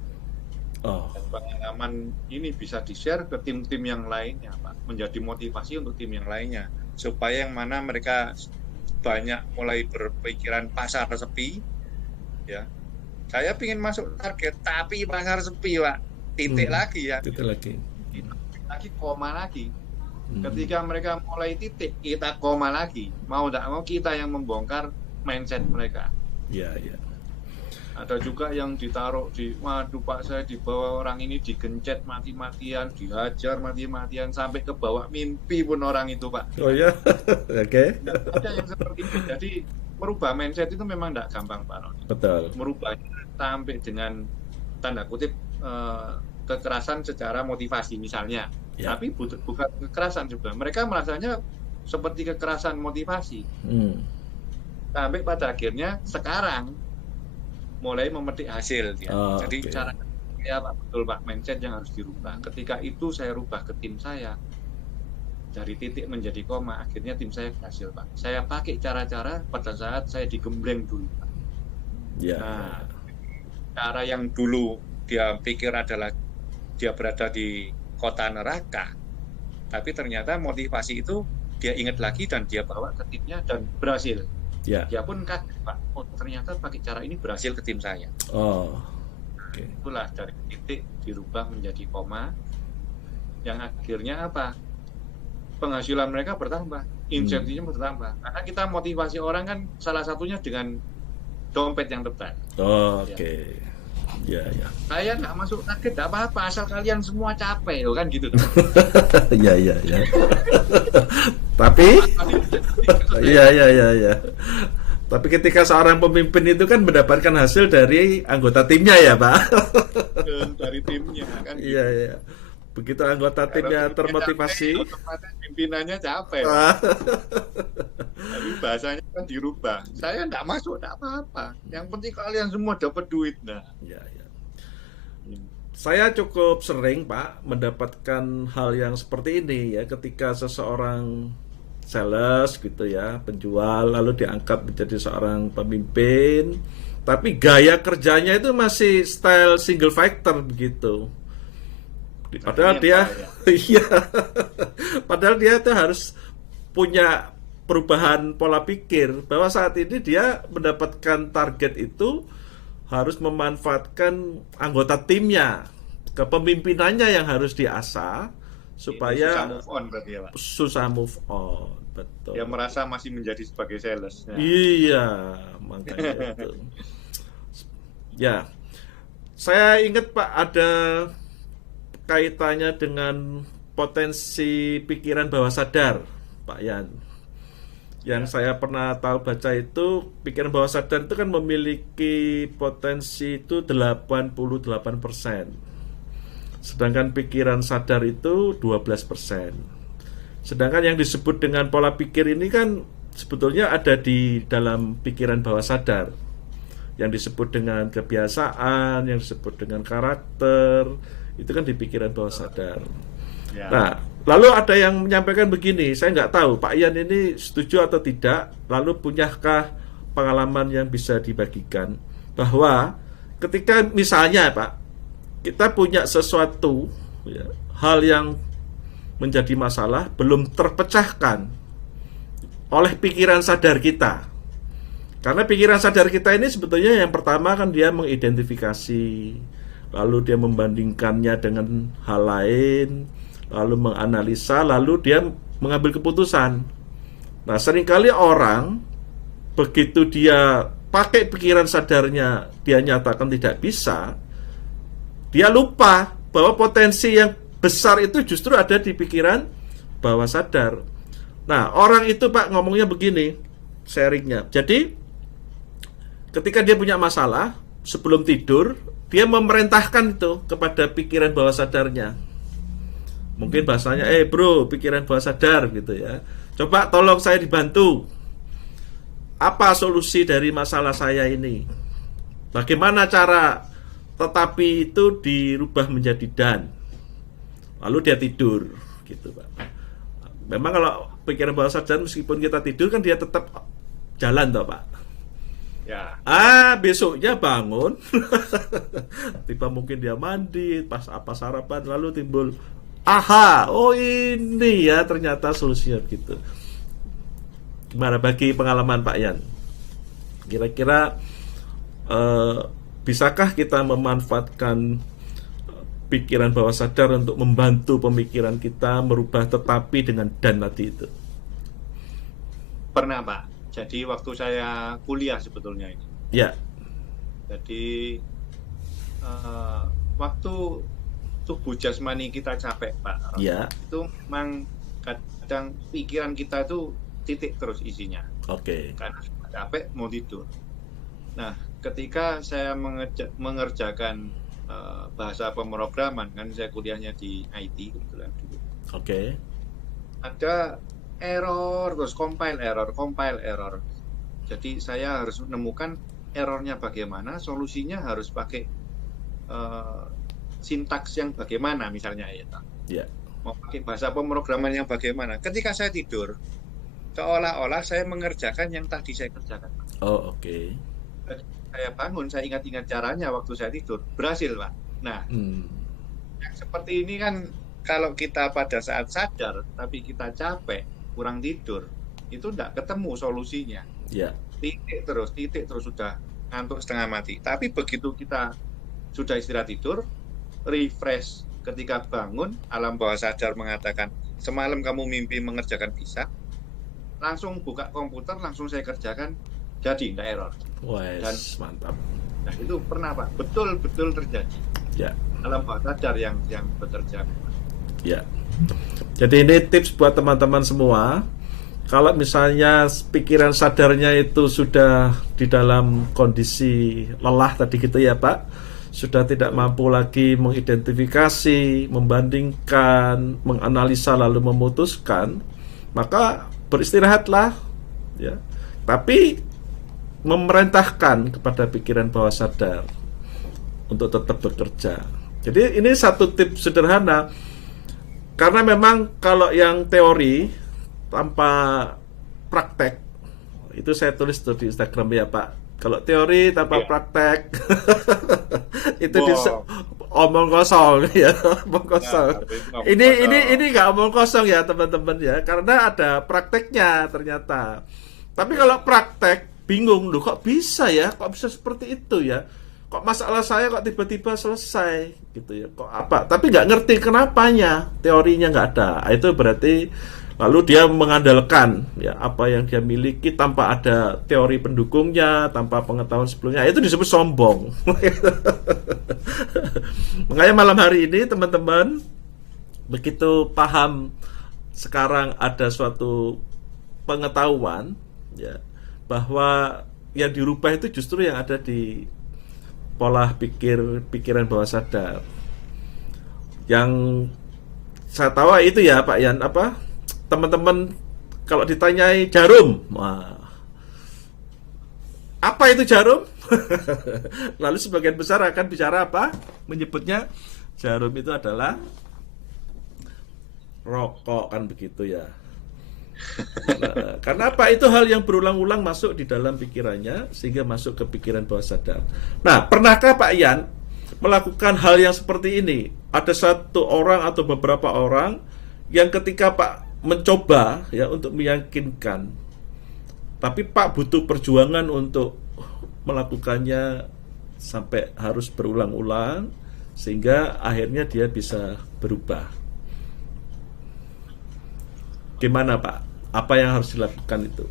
Dan pengalaman ini bisa di-share ke tim-tim yang lainnya, Pak, menjadi motivasi untuk tim yang lainnya, supaya yang mana mereka banyak mulai berpikiran pasar sepi, ya. Saya ingin masuk target, tapi pasar sepi, Pak. Titik lagi ya. Titik lagi. Koma lagi. Ketika mereka mulai titik, kita koma lagi. Mau tidak mau kita yang membongkar mindset mereka. Iya, iya. Ada juga yang ditaruh di, waduh Pak, saya dibawa orang ini digencet mati-matian, dihajar mati-matian, sampai ke bawah mimpi pun orang itu, Pak. Oh ya, oke. Ada yang seperti itu. Jadi merubah mindset itu memang tidak gampang, Pak Roni. Betul. Merubah sampai dengan tanda kutip kekerasan secara motivasi misalnya. Ya. Tapi bukan kekerasan juga. Mereka merasanya seperti kekerasan motivasi. Sampai pada akhirnya sekarang mulai memetik hasil ya. Jadi cara ya Pak, betul Pak, mindset yang harus dirubah. Ketika itu saya rubah ke tim saya dari titik menjadi koma, akhirnya tim saya berhasil Pak. Saya pakai cara-cara pada saat saya digembleng dulu Pak. Ya. Nah, cara yang dulu dia pikir adalah dia berada di kota neraka, tapi ternyata motivasi itu dia ingat lagi dan dia bawa ke timnya dan berhasil. Ya. Dia pun kaget Pak, oh ternyata pakai cara ini berhasil ke tim saya. Okay. Itulah dari titik dirubah menjadi koma, yang akhirnya apa? Penghasilan mereka bertambah, insentifnya bertambah. Karena kita motivasi orang kan salah satunya dengan dompet yang tepat. Oke. Ya. Saya nggak masuk target, nggak apa-apa, asal kalian semua capek, kan gitu. Ya. Tapi, ya. Tapi ketika seorang pemimpin itu kan mendapatkan hasil dari anggota timnya ya, Pak. Dari timnya kan. Iya, iya. Begitu anggota timnya termotivasi, capek, otomatis pimpinannya capek. Tapi bahasanya kan dirubah. Saya enggak masuk, enggak apa-apa. Yang penting kalian semua dapat duit. Nah, ya, ya. Saya cukup sering, Pak, mendapatkan hal yang seperti ini ya, ketika seseorang sales gitu ya, penjual, lalu diangkat menjadi seorang pemimpin, tapi gaya kerjanya itu masih style single factor begitu. Padahal dia, iya, padahal dia itu harus punya perubahan pola pikir bahwa saat ini dia mendapatkan target itu harus memanfaatkan anggota timnya, kepemimpinannya yang harus diasah supaya susah move on berarti ya, Pak. Susah move on, betul. Dia merasa masih menjadi sebagai sales. Ya. Iya, makanya itu. Ya, saya ingat Pak ada kaitannya dengan potensi pikiran bawah sadar, Pak Yan. Yang saya pernah tahu baca itu, pikiran bawah sadar itu kan memiliki potensi itu 88%. Sedangkan pikiran sadar itu 12%. Sedangkan yang disebut dengan pola pikir ini kan sebetulnya ada di dalam pikiran bawah sadar. Yang disebut dengan kebiasaan, yang disebut dengan karakter, itu kan di pikiran bawah sadar. Ya. Nah, lalu ada yang menyampaikan begini, saya nggak tahu Pak Ian ini setuju atau tidak, lalu punyakah pengalaman yang bisa dibagikan, bahwa ketika misalnya Pak, kita punya sesuatu ya, hal yang menjadi masalah belum terpecahkan oleh pikiran sadar kita. Karena pikiran sadar kita ini sebetulnya yang pertama kan dia mengidentifikasi, lalu dia membandingkannya dengan hal lain, lalu menganalisa, lalu dia mengambil keputusan. Nah, seringkali orang begitu dia pakai pikiran sadarnya, dia nyatakan tidak bisa, dia lupa bahwa potensi yang besar itu justru ada di pikiran bawah sadar. Nah, orang itu Pak ngomongnya begini, sharingnya. Jadi, ketika dia punya masalah, sebelum tidur, dia memerintahkan itu kepada pikiran bawah sadarnya. Mungkin bahasanya, bro, pikiran bawah sadar gitu ya. Coba tolong saya dibantu. Apa solusi dari masalah saya ini? Bagaimana cara tetapi itu dirubah menjadi dan? Lalu dia tidur gitu, Pak. Memang kalau pikiran bawah sadar meskipun kita tidur kan dia tetap jalan toh, Pak. Ya. Besoknya bangun tiba mungkin dia mandi, pas apa sarapan, lalu timbul oh ini ya ternyata solusinya gitu. Gimana bagi pengalaman Pak Yan? Kira-kira bisakah kita memanfaatkan pikiran bawah sadar untuk membantu pemikiran kita merubah tetapi dengan dan tadi itu? Pernah Pak. Jadi waktu saya kuliah sebetulnya ini. Ya. Jadi waktu tubuh jasmani kita capek Pak. Ya. Itu memang kadang pikiran kita itu titik terus isinya. Oke. Karena capek mau tidur. Nah, ketika saya mengerjakan bahasa pemrograman, kan saya kuliahnya di IT kebetulan dulu. Oke. Ada error terus compile error. Jadi saya harus menemukan errornya bagaimana, solusinya harus pakai sintaks yang bagaimana misalnya ya. Yeah. Mau pakai bahasa pemrograman yang bagaimana. Ketika saya tidur, seolah-olah saya mengerjakan yang tadi saya kerjakan. Oh, oke. Saya bangun, saya ingat-ingat caranya waktu saya tidur, berhasil Pak. Nah, yang seperti ini kan kalau kita pada saat sadar tapi kita capek, kurang tidur, itu tidak ketemu solusinya. Yeah. Titik terus sudah ngantuk setengah mati. Tapi begitu kita sudah istirahat tidur, refresh, ketika bangun, alam bawah sadar mengatakan, semalam kamu mimpi mengerjakan bisa, langsung buka komputer, langsung saya kerjakan, jadi tidak error. Dan mantap. Nah itu pernah Pak, betul-betul terjadi. Ya. Alam bawah sadar yang bekerja. Ya. Jadi ini tips buat teman-teman semua. Kalau misalnya pikiran sadarnya itu sudah di dalam kondisi lelah tadi gitu ya Pak, sudah tidak mampu lagi mengidentifikasi, membandingkan, menganalisa lalu memutuskan, maka beristirahatlah ya. Tapi memerintahkan kepada pikiran bawah sadar untuk tetap bekerja. Jadi ini satu tips sederhana. Karena memang kalau yang teori tanpa praktek, itu saya tulis tuh di Instagram ya Pak. Kalau teori tanpa praktek itu omong kosong ya, omong kosong. Ini nggak omong kosong ya teman-teman ya, karena ada prakteknya ternyata. Tapi kalau praktek bingung loh, kok bisa ya, kok bisa seperti itu ya, kok masalah saya kok tiba-tiba selesai gitu ya, kok apa? Tapi nggak ngerti kenapanya, teorinya nggak ada. Itu berarti lalu dia mengandalkan ya apa yang dia miliki tanpa ada teori pendukungnya, tanpa pengetahuan sebelumnya. Itu disebut sombong. Makanya malam hari ini teman-teman begitu paham sekarang ada suatu pengetahuan ya bahwa yang dirubah itu justru yang ada di pola pikiran bawah sadar. Yang saya tahu itu ya Pak Yan, apa teman-teman kalau ditanyai jarum, wah, apa itu jarum? Lalu sebagian besar akan bicara apa? Menyebutnya jarum itu adalah rokok, kan begitu ya. Nah, karena apa? Itu hal yang berulang-ulang masuk di dalam pikirannya sehingga masuk ke pikiran bawah sadar. Nah, pernahkah Pak Yan melakukan hal yang seperti ini? Ada satu orang atau beberapa orang yang ketika Pak mencoba ya untuk meyakinkan, tapi Pak butuh perjuangan untuk melakukannya sampai harus berulang-ulang sehingga akhirnya dia bisa berubah. Gimana Pak? Apa yang harus dilakukan itu?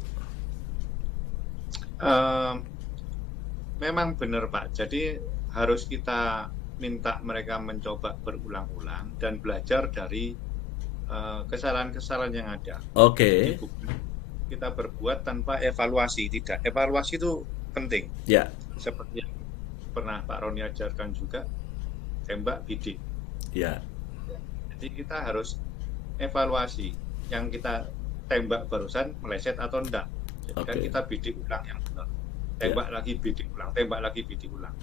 Memang benar Pak. Jadi harus kita minta mereka mencoba berulang-ulang dan belajar dari kesalahan-kesalahan yang ada. Oke. Kita berbuat tanpa evaluasi, tidak. Evaluasi itu penting. Ya. Seperti yang pernah Pak Roni ajarkan juga, tembak bidik. Ya. Jadi kita harus evaluasi yang kita tembak barusan meleset atau enggak. Jadi kan kita bidik ulang yang benar. Tembak lagi bidik ulang, tembak lagi bidik ulang.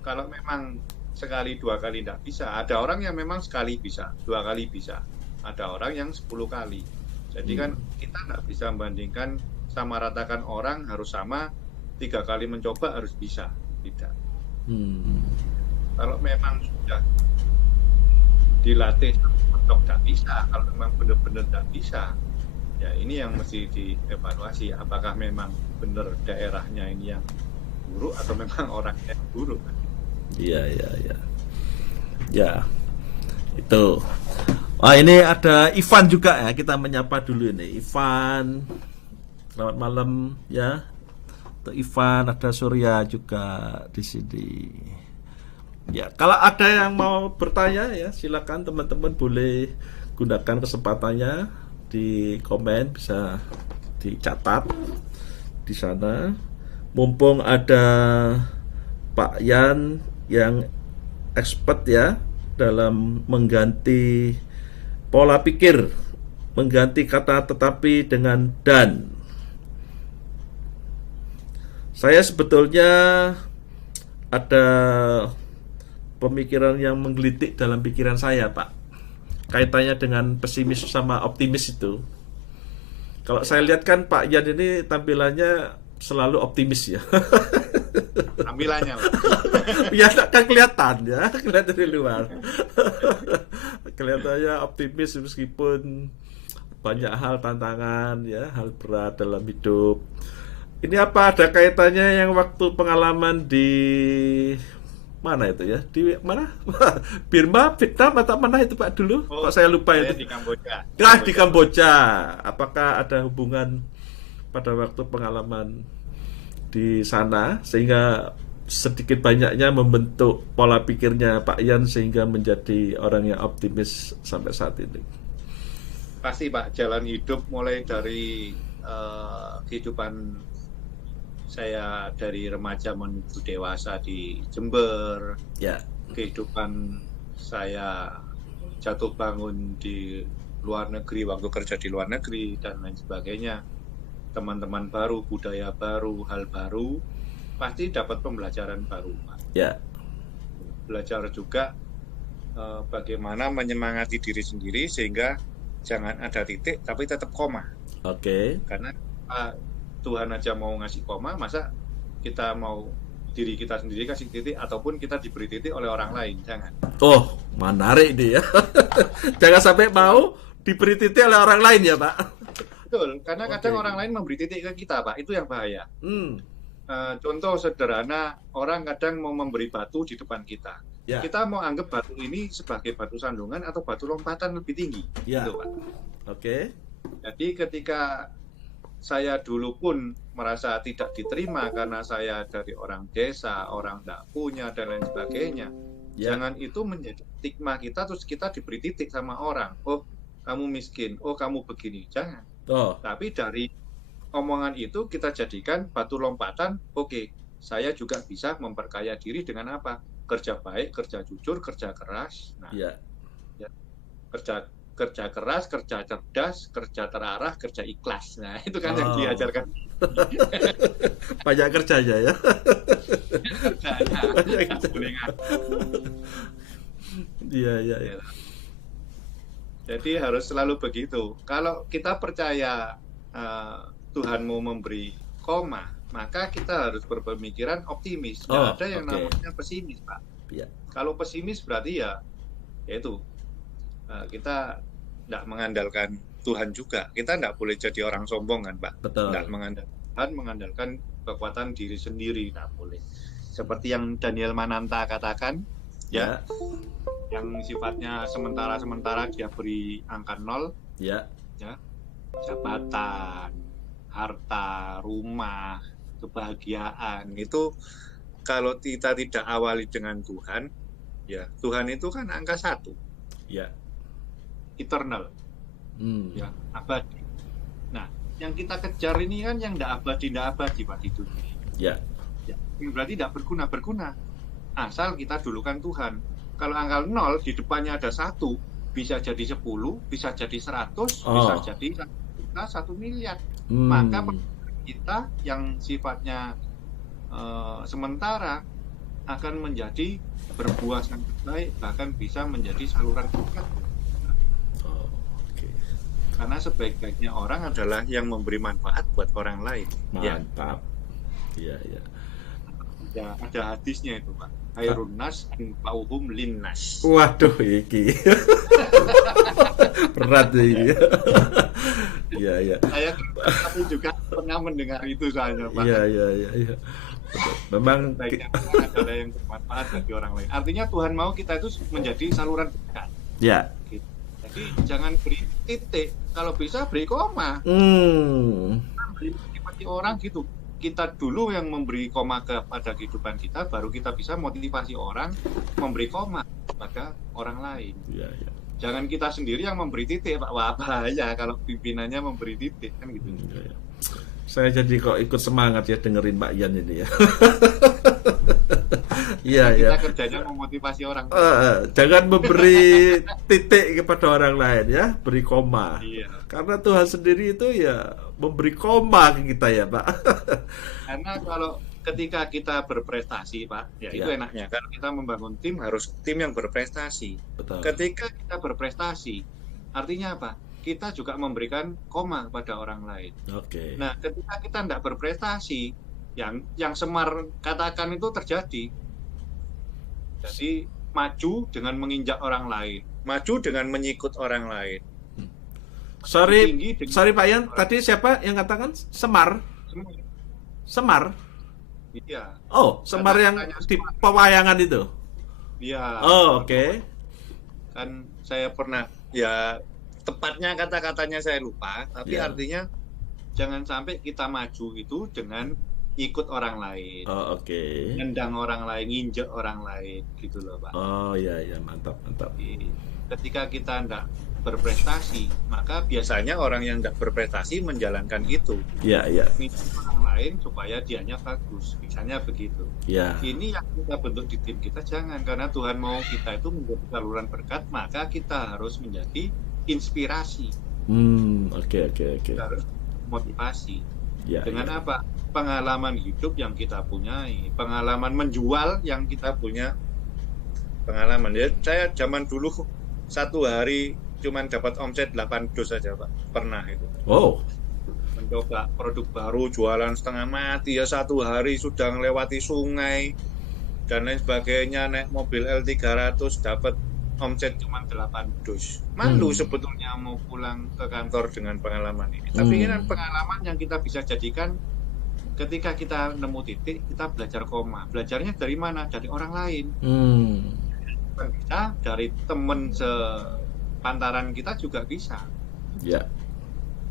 Kalau memang sekali dua kali enggak bisa, ada orang yang memang sekali bisa, dua kali bisa. Ada orang yang 10 kali. Jadi kan kita enggak bisa membandingkan sama ratakan orang harus sama 3 kali mencoba harus bisa. Tidak. Kalau memang sudah dilatih untuk enggak bisa, kalau memang benar-benar enggak bisa, ya ini yang mesti dievaluasi, apakah memang benar daerahnya ini yang buruk atau memang orangnya yang buruk. Iya. Ya, itu. Wah, ini ada Ivan juga ya, kita menyapa dulu ini. Ivan, selamat malam ya. Untuk Ivan, ada Surya juga di sini. Ya, kalau ada yang mau bertanya ya, silakan teman-teman boleh gunakan kesempatannya di komen, bisa dicatat di sana. Mumpung ada Pak Yan yang expert ya dalam mengganti pola pikir, mengganti kata tetapi dengan dan. Saya sebetulnya ada pemikiran yang menggelitik dalam pikiran saya Pak, kaitannya dengan pesimis sama optimis itu. Kalau saya lihat kan Pak Yan ini tampilannya selalu optimis ya. Tampilannya ya kan kelihatan ya, kelihatan dari luar. Kelihatannya optimis meskipun banyak hal tantangan ya, hal berat dalam hidup. Ini apa ada kaitannya yang waktu pengalaman di mana itu ya? Di mana? Birma, Vietnam atau mana itu Pak dulu? Kok saya lupa itu. Di Kamboja. Di Kamboja. Apakah ada hubungan pada waktu pengalaman di sana sehingga sedikit banyaknya membentuk pola pikirnya Pak Yan sehingga menjadi orang yang optimis sampai saat ini? Pasti Pak, jalan hidup mulai dari kehidupan saya dari remaja menuju dewasa di Jember, Ya. kehidupan saya jatuh bangun di luar negeri, waktu kerja di luar negeri dan lain sebagainya, teman-teman baru, budaya baru, hal baru, pasti dapat pembelajaran baru, Pak. Ya. Belajar juga bagaimana menyemangati diri sendiri sehingga jangan ada titik tapi tetap koma. Oke. Karena Tuhan aja mau ngasih koma, masa kita mau diri kita sendiri kasih titik ataupun kita diberi titik oleh orang lain, jangan. Oh, menarik nih ya. Jangan sampai mau diberi titik oleh orang lain ya, Pak. Betul, karena kadang Oke. orang lain memberi titik ke kita, Pak, itu yang bahaya. Hmm. Contoh sederhana, orang kadang mau memberi batu di depan kita. Ya. Kita mau anggap batu ini sebagai batu sandungan atau batu lompatan lebih tinggi, Ya. gitu, Pak. Oke. Jadi ketika saya dulu pun merasa tidak diterima karena saya dari orang desa, orang tidak punya dan lain sebagainya. Ya. Jangan itu menjadi stigma kita terus kita diberi titik sama orang. Oh, kamu miskin. Oh, kamu begini. Jangan. Oh. Tapi dari omongan itu kita jadikan batu lompatan. Oke, saya juga bisa memperkaya diri dengan apa? Kerja baik, kerja jujur, kerja keras. Nah, Ya. kerja keras, kerja cerdas, kerja terarah, kerja ikhlas. Nah, itu kan yang Oh. diajarkan Banyak kerjanya ya. kerjanya. Banyak Nggak kerja. boleh ngaku. Iya, iya, iya. Jadi harus selalu begitu. Kalau kita percaya Tuhan mau memberi koma, maka kita harus berpemikiran optimis. Nggak Oh, ada yang oke. namanya pesimis, Pak. Iya. Kalau pesimis berarti ya itu kita tidak mengandalkan Tuhan juga. Kita tidak boleh jadi orang sombong kan, Pak. Betul. Tidak mengandalkan Tuhan, mengandalkan kekuatan diri sendiri, tidak boleh. Seperti yang Daniel Mananta katakan, ya, yang sifatnya sementara-sementara dia beri angka 0, Ya. jabatan, harta, rumah, kebahagiaan, itu kalau kita tidak awali dengan Tuhan, ya Tuhan itu kan angka 1, Ya. eternal, Hmm. ya abadi. Nah, yang kita kejar ini kan yang tidak abadi Pak di dunia. Ya. Ya, berarti tidak berguna. Asal kita dulukan Tuhan. Kalau angka 0 di depannya ada 1, bisa jadi 10, bisa jadi 100, bisa Oh. jadi 1 juta, 1 miliar. Hmm. Maka kita yang sifatnya sementara akan menjadi berbuah sangat baik, bahkan bisa menjadi saluran berkat. Oh, oke. Karena sebaik-baiknya orang adalah yang memberi manfaat buat orang lain. Mantap. Iya, iya. Ya, ada hadisnya itu, Pak. Khairun nas anfa'uhum linnas. Waduh, iki. Berat ini. Iya, iya. Saya tapi juga pernah mendengar itu soalnya, Pak. Iya, iya, iya, iya. Betul. Memang Baiknya orang adalah yang bermanfaat bagi orang lain. Artinya Tuhan mau kita itu menjadi saluran berkat. ya. Jadi jangan beri titik, kalau bisa beri koma. Beri motivasi orang gitu. Kita dulu yang memberi koma kepada kehidupan kita, baru kita bisa motivasi orang memberi koma pada orang lain. Iya, iya. Jangan kita sendiri yang memberi titik, Pak. Wah, bahaya kalau pimpinannya memberi titik kan gitu. Iya, iya. Saya jadi kok ikut semangat ya dengerin Mbak Yan ini ya. Iya, iya. Kita kerjanya memotivasi orang. Jangan memberi titik kepada orang lain ya, beri koma. Iya. Karena Tuhan sendiri itu ya memberi koma ke kita ya, Pak. Karena kalau ketika kita berprestasi, Pak, ya itu Ya. enaknya. Kalau kita membangun tim, harus tim yang berprestasi. Betul. Ketika kita berprestasi, artinya apa? Kita juga memberikan koma kepada orang lain. Oke. Nah, ketika kita tidak berprestasi, yang Semar katakan itu terjadi. Jadi maju dengan menginjak orang lain, maju dengan menyikut orang lain. Sorry, Tinggi dengan sorry Pak Yan, tadi siapa yang katakan Semar? semua. Semar? Iya, Oh, Semar yang di pewayangan itu. iya. Oh, oke. Kan saya pernah, ya tepatnya kata-katanya saya lupa, tapi Ya. artinya jangan sampai kita maju itu dengan ikut orang lain, Oh, oke. nendang orang lain, nginjek orang lain, gitu loh Pak. Oh, iya, mantap. Jadi, ketika kita tidak berprestasi, maka biasanya orang yang tidak berprestasi menjalankan itu, Iya. nginjek orang lain supaya dianya bagus, misalnya begitu. Iya. Ini yang kita bentuk di tim kita, jangan, karena Tuhan mau kita itu menjadi saluran berkat, maka kita harus menjadi inspirasi, Oke. kita harus motivasi. Ya, Dengan apa? Pengalaman hidup yang kita punyai, pengalaman menjual yang kita punya, pengalaman. Ya, saya zaman dulu satu hari cuman dapat omset 8 dus saja Pak, pernah itu. Oh, Mencoba produk baru, jualan setengah mati, ya satu hari sudah melewati sungai dan lain sebagainya, naik mobil L300 dapat omset cuma 8 dus. Malu sebetulnya mau pulang ke kantor dengan pengalaman ini. Tapi ini kan pengalaman yang kita bisa jadikan ketika kita nemu titik, kita belajar koma. Belajarnya dari mana? Dari orang lain. Bukan bisa, dari teman sepantaran kita juga bisa. ya.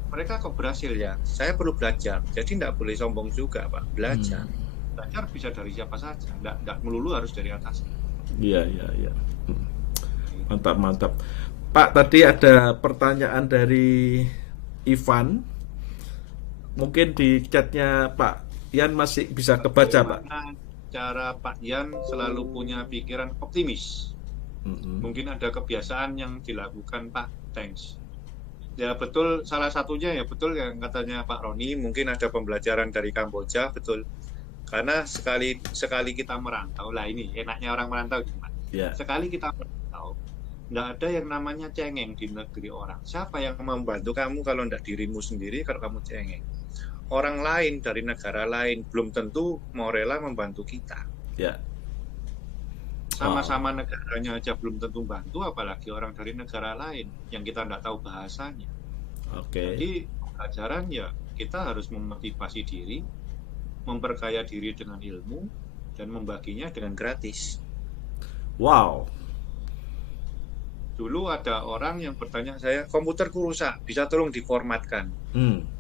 Mereka kok berhasil ya? Saya perlu belajar. Jadi tidak boleh sombong juga Pak. Belajar. Belajar bisa dari siapa saja. Tidak melulu harus dari atas. Iya. Mantap. Pak, tadi ada pertanyaan dari Ivan. Mungkin di chatnya Pak Yan masih bisa kebaca, Pak. Cara Pak Yan selalu punya pikiran optimis. Mungkin ada kebiasaan yang dilakukan Pak. Thanks. Ya betul, salah satunya ya betul yang katanya Pak Roni, mungkin ada pembelajaran dari Kamboja, betul. Karena sekali kita merantau, lah ini enaknya orang merantau gimana? Yeah. Sekali kita merantau, nggak ada yang namanya cengeng di negeri orang. Siapa yang membantu kamu kalau nggak dirimu sendiri kalau kamu cengeng? Orang lain dari negara lain belum tentu mau rela membantu kita. Ya. Sama-sama negaranya aja belum tentu bantu, apalagi orang dari negara lain yang kita nggak tahu bahasanya. Oke. Jadi pelajaran ya kita harus memotivasi diri, memperkaya diri dengan ilmu, dan membaginya dengan gratis. Wow. Dulu ada orang yang bertanya saya, komputerku rusak, bisa tolong diformatkan.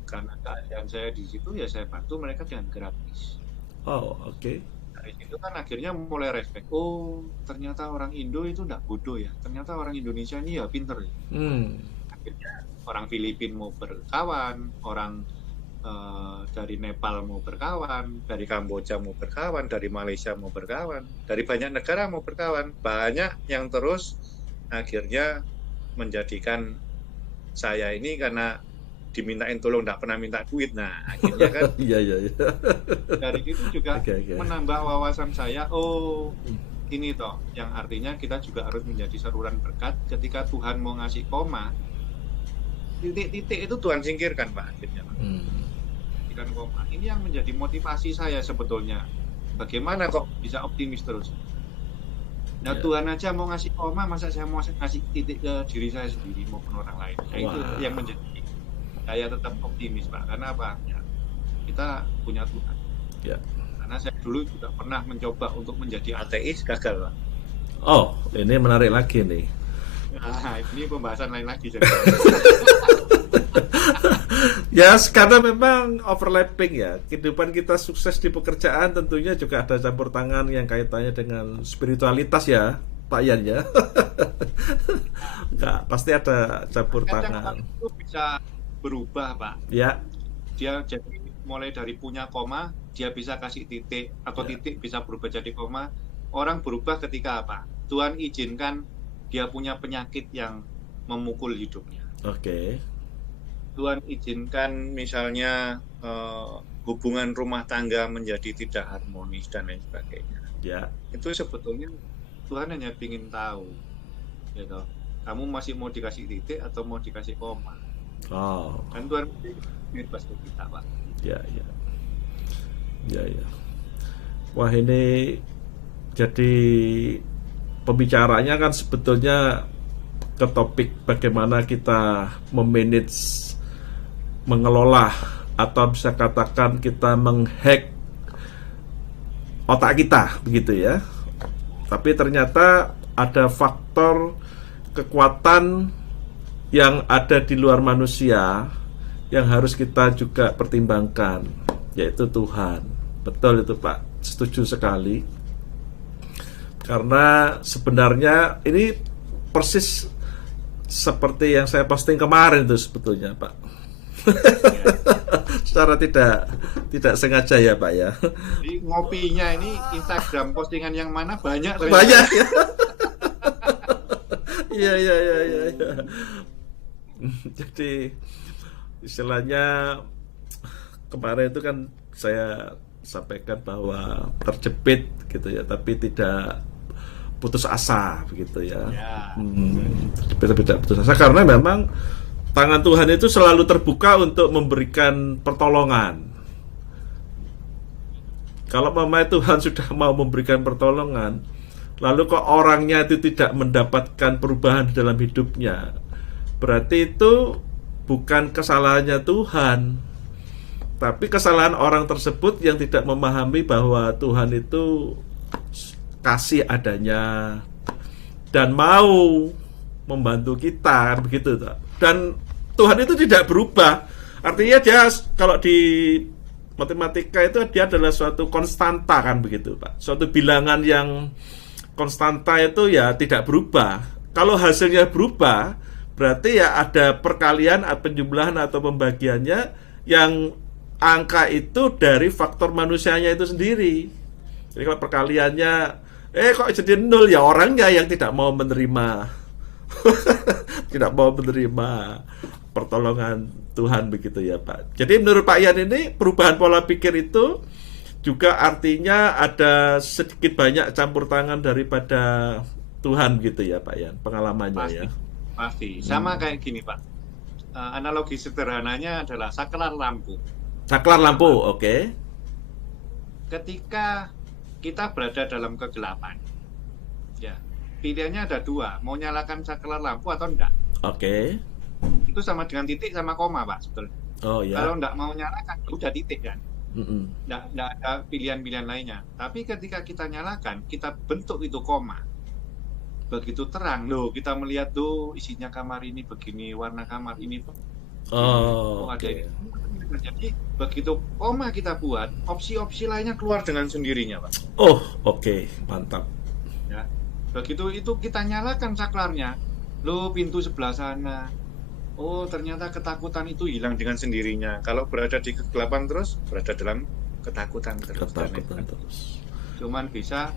Karena keadaan saya di situ ya saya bantu mereka dengan gratis. Oh, oke. Dari situ kan akhirnya mulai respect. Oh, ternyata orang Indo itu enggak bodoh ya. Ternyata orang Indonesia ini ya pinter ya. Akhirnya orang Filipina mau berkawan, orang dari Nepal mau berkawan, dari Kamboja mau berkawan, dari Malaysia mau berkawan, dari banyak negara mau berkawan. Banyak yang terus akhirnya menjadikan saya ini karena dimintain tolong, nggak pernah minta duit. Nah akhirnya kan Iya. dari itu juga Okay. menambah wawasan saya. Oh ini toh yang artinya kita juga harus menjadi saluran berkat. Ketika Tuhan mau ngasih koma, titik-titik itu Tuhan singkirkan Pak akhirnya. Singkirkan koma. Ini yang menjadi motivasi saya sebetulnya. Bagaimana kok bisa optimis terus? Nah Tuhan aja mau ngasih koma, masa saya mau ngasih titik ke diri saya sendiri maupun orang lain. Nah, itu yang menjadi saya tetap optimis Pak. Karena apa? Ya, kita punya Tuhan. Ya. Karena saya dulu juga pernah mencoba untuk menjadi ateis, gagal Pak. Oh, ini menarik lagi nih. Nah, ini pembahasan lain lagi. Ya, karena memang overlapping ya. Kehidupan kita sukses di pekerjaan tentunya juga ada campur tangan yang kaitannya dengan spiritualitas ya, Pak Yan ya. Enggak, pasti ada campur tangan. Itu bisa berubah Pak. Ya. Dia jadi mulai dari punya koma, dia bisa kasih titik atau titik bisa berubah jadi koma. Orang berubah ketika apa? Tuhan izinkan dia punya penyakit yang memukul hidupnya. Oke. Tuhan izinkan misalnya hubungan rumah tangga menjadi tidak harmonis dan lain sebagainya. Ya. Itu sebetulnya Tuhan hanya ingin tahu, gitu. Kamu masih mau dikasih titik atau mau dikasih koma? Oh. Kan Tuhan bebas ke kita Pak. Ya. Wah, ini jadi pembicaranya kan sebetulnya ke topik bagaimana kita memanage, mengelola, atau bisa katakan kita menghack otak kita, begitu ya. Tapi ternyata ada faktor kekuatan yang ada di luar manusia yang harus kita juga pertimbangkan, yaitu Tuhan. betul itu Pak, setuju sekali. Karena sebenarnya ini persis seperti yang saya posting kemarin itu sebetulnya Pak. Secara tidak sengaja ya Pak ya. Jadi ngopinya ini Instagram postingan yang mana banyak ternyata. Banyak ya. Iya. Jadi istilahnya kemarin itu kan saya sampaikan bahwa terjepit gitu ya, tapi tidak putus asa begitu ya. Tidak putus asa karena memang tangan Tuhan itu selalu terbuka untuk memberikan pertolongan. Kalau memang Tuhan sudah mau memberikan pertolongan, lalu kok orangnya itu tidak mendapatkan perubahan di dalam hidupnya, berarti itu bukan kesalahannya Tuhan, tapi kesalahan orang tersebut yang tidak memahami bahwa Tuhan itu kasih adanya dan mau membantu kita, begitu. Dan Tuhan itu tidak berubah. Artinya dia, kalau di matematika itu dia adalah suatu konstanta kan begitu Pak. Suatu bilangan yang konstanta itu ya tidak berubah. Kalau hasilnya berubah, berarti ya ada perkalian, penjumlahan atau pembagiannya yang angka itu dari faktor manusianya itu sendiri. Jadi kalau perkaliannya kok jadi 0, ya orangnya yang tidak mau menerima tidak mau menerima pertolongan Tuhan begitu ya Pak. Jadi menurut Pak Yan ini perubahan pola pikir itu juga artinya ada sedikit banyak campur tangan daripada Tuhan gitu ya Pak Yan, pengalamannya pasti, ya. Pasti. Sama kayak gini Pak. Analogi sederhananya adalah saklar lampu. Saklar lampu, oke. Ketika kita berada dalam kegelapan, ya pilihannya ada dua, mau nyalakan saklar lampu atau enggak. Oke. Itu sama dengan titik sama koma Pak sebetulnya. Oh ya. Kalau enggak mau nyalakan, udah titik kan. Mm-mm. Enggak ada pilihan-pilihan lainnya. Tapi ketika kita nyalakan, kita bentuk itu koma. Begitu terang, loh kita melihat tuh isinya kamar ini begini, warna kamar ini Oh, ada oke. ini. Jadi begitu koma kita buat, opsi-opsi lainnya keluar dengan sendirinya Pak. Oh, oke, mantap. Ya. Begitu itu kita nyalakan saklarnya, lo pintu sebelah sana, oh ternyata ketakutan itu hilang dengan sendirinya. Kalau berada di kegelapan terus, berada dalam ketakutan terus. Ketakutan terus. Cuman bisa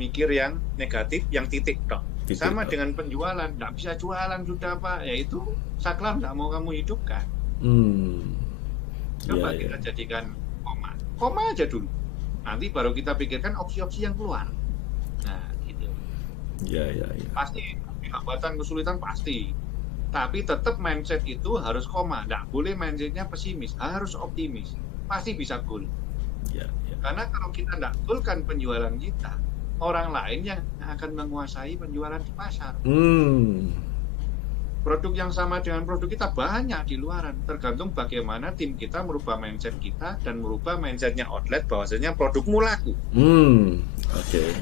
mikir yang negatif, yang titik tok. Titik Sama tok. dengan penjualan, nggak bisa jualan sudah Pak, yaitu saklar nggak mau kamu hidupkan. Coba Ya. kita jadikan koma aja dulu. Nanti baru kita pikirkan opsi-opsi yang keluar. Nah, gitu. Ya. Pasti hambatan, kesulitan pasti. Tapi tetap mindset itu harus koma. Nggak boleh mindsetnya pesimis, harus optimis. Pasti bisa goal. Ya. Karena kalau kita nggak goalkan penjualan kita, orang lain yang akan menguasai penjualan di pasar. Produk yang sama dengan produk kita banyak di luaran. Tergantung bagaimana tim kita merubah mindset kita dan merubah mindsetnya outlet bahwasanya produkmu laku. Oke.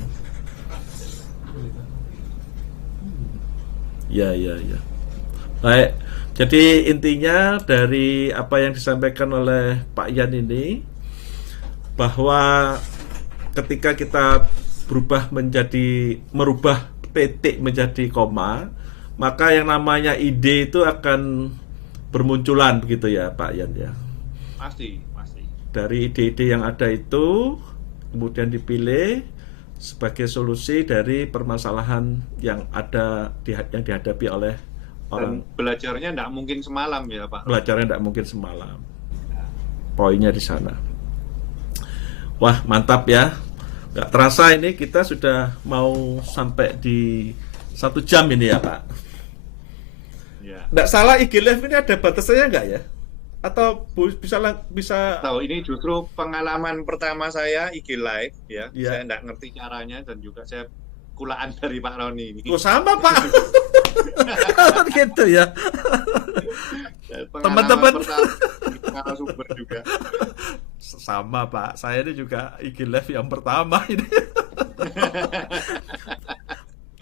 Ya. Baik. Jadi intinya dari apa yang disampaikan oleh Pak Yan ini, bahwa ketika kita merubah titik menjadi koma, maka yang namanya ide itu akan bermunculan begitu ya Pak Yan ya. Pasti. Dari ide-ide yang ada itu kemudian dipilih sebagai solusi dari permasalahan yang ada yang dihadapi oleh orang. Dan belajarnya tidak mungkin semalam ya Pak. Belajarnya tidak mungkin semalam. Poinnya di sana. Wah, mantap ya. Nggak terasa ini kita sudah mau sampai di 1 jam ini ya Pak. Ya. Nggak salah, IG Live ini ada batasannya nggak ya? Atau bisa? Tahu, ini justru pengalaman pertama saya IG Live ya. Ya. Saya nggak ngerti caranya dan juga saya kulaan dari Pak Roni ini. Oh, sama Pak. Gitu ya. Teman-teman. Narasumber juga. Sama Pak. Saya ini juga IG Live yang pertama ini.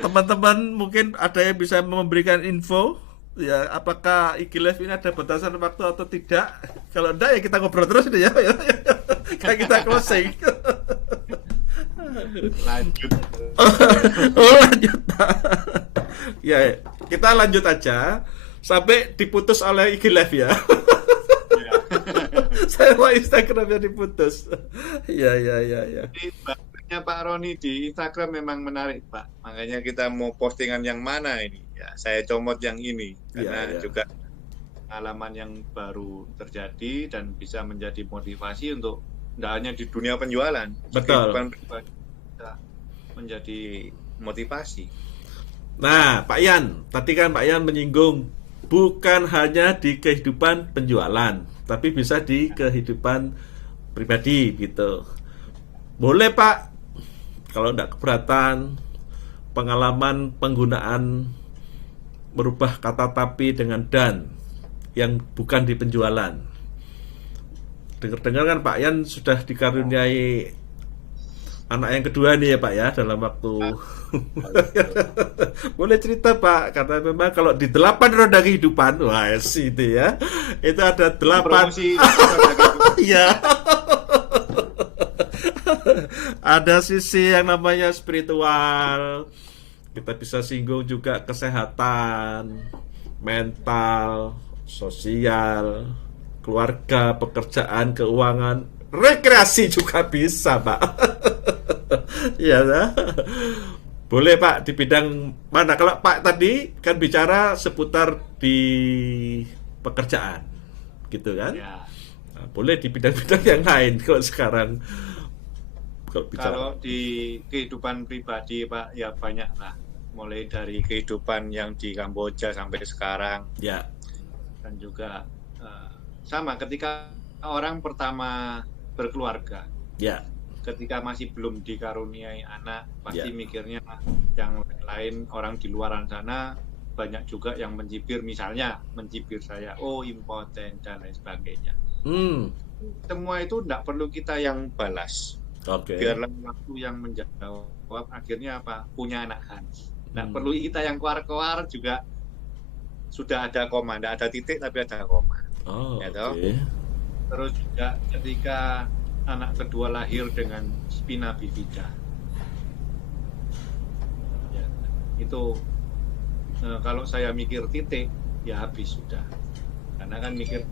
Teman-teman mungkin ada yang bisa memberikan info ya, apakah IG Live ini ada batasan waktu atau tidak? Kalau enggak ya kita ngobrol terus ini ya. ketika kita closing. Lanjut. Oh, lanjut Pak. Ya, kita lanjut aja sampai diputus oleh IG Live ya. Ya. Saya mau Instagramnya diputus. Ya. Jadi bahannya Pak Roni di Instagram memang menarik Pak. Makanya kita mau postingan yang mana ini? Ya, saya comot yang ini karena Ya. juga pengalaman yang baru terjadi dan bisa menjadi motivasi untuk tidak hanya di dunia penjualan, Betul. kehidupan pribadi bisa menjadi motivasi. Nah, Pak Yan, tadi kan Pak Yan menyinggung bukan hanya di kehidupan penjualan, tapi bisa di kehidupan pribadi gitu. Boleh Pak, kalau tidak keberatan, pengalaman penggunaan merubah kata tapi dengan dan yang bukan di penjualan. Dengar-dengar kan Pak Yan sudah dikaruniai anak yang kedua nih ya Pak ya dalam waktu. Boleh cerita Pak, karena memang kalau di 8 roda kehidupan, wah itu ya, itu ada 8. Promosi. Iya. Ada sisi yang namanya spiritual. Kita bisa singgung juga kesehatan, mental, sosial, keluarga, pekerjaan, keuangan, rekreasi juga bisa, Pak. Iya, nah. Boleh Pak di bidang mana? Kalau Pak tadi kan bicara seputar di pekerjaan, gitu kan? Ya. Nah, boleh di bidang-bidang yang lain kalau sekarang. Kalau di kehidupan pribadi Pak, ya banyak lah. Mulai dari kehidupan yang di Kamboja sampai sekarang. Ya. Dan juga sama ketika orang pertama berkeluarga. Ya. Ketika masih belum dikaruniai anak, pasti Ya. mikirnya yang lain orang di luar sana banyak juga yang mencibir, misalnya mencibir saya, oh impoten dan lain sebagainya. Semua itu tidak perlu kita yang balas. Oke. Biarlah waktu yang menjawab. Akhirnya apa? Punya anak Hans. Tidak perlu kita yang keluar-keluar juga sudah ada koma, tidak ada titik tapi ada koma. Oh, Ya, oke. Terus juga ketika anak kedua lahir dengan spina bifida, ya, itu kalau saya mikir titik, ya habis sudah. Karena kan mikirnya,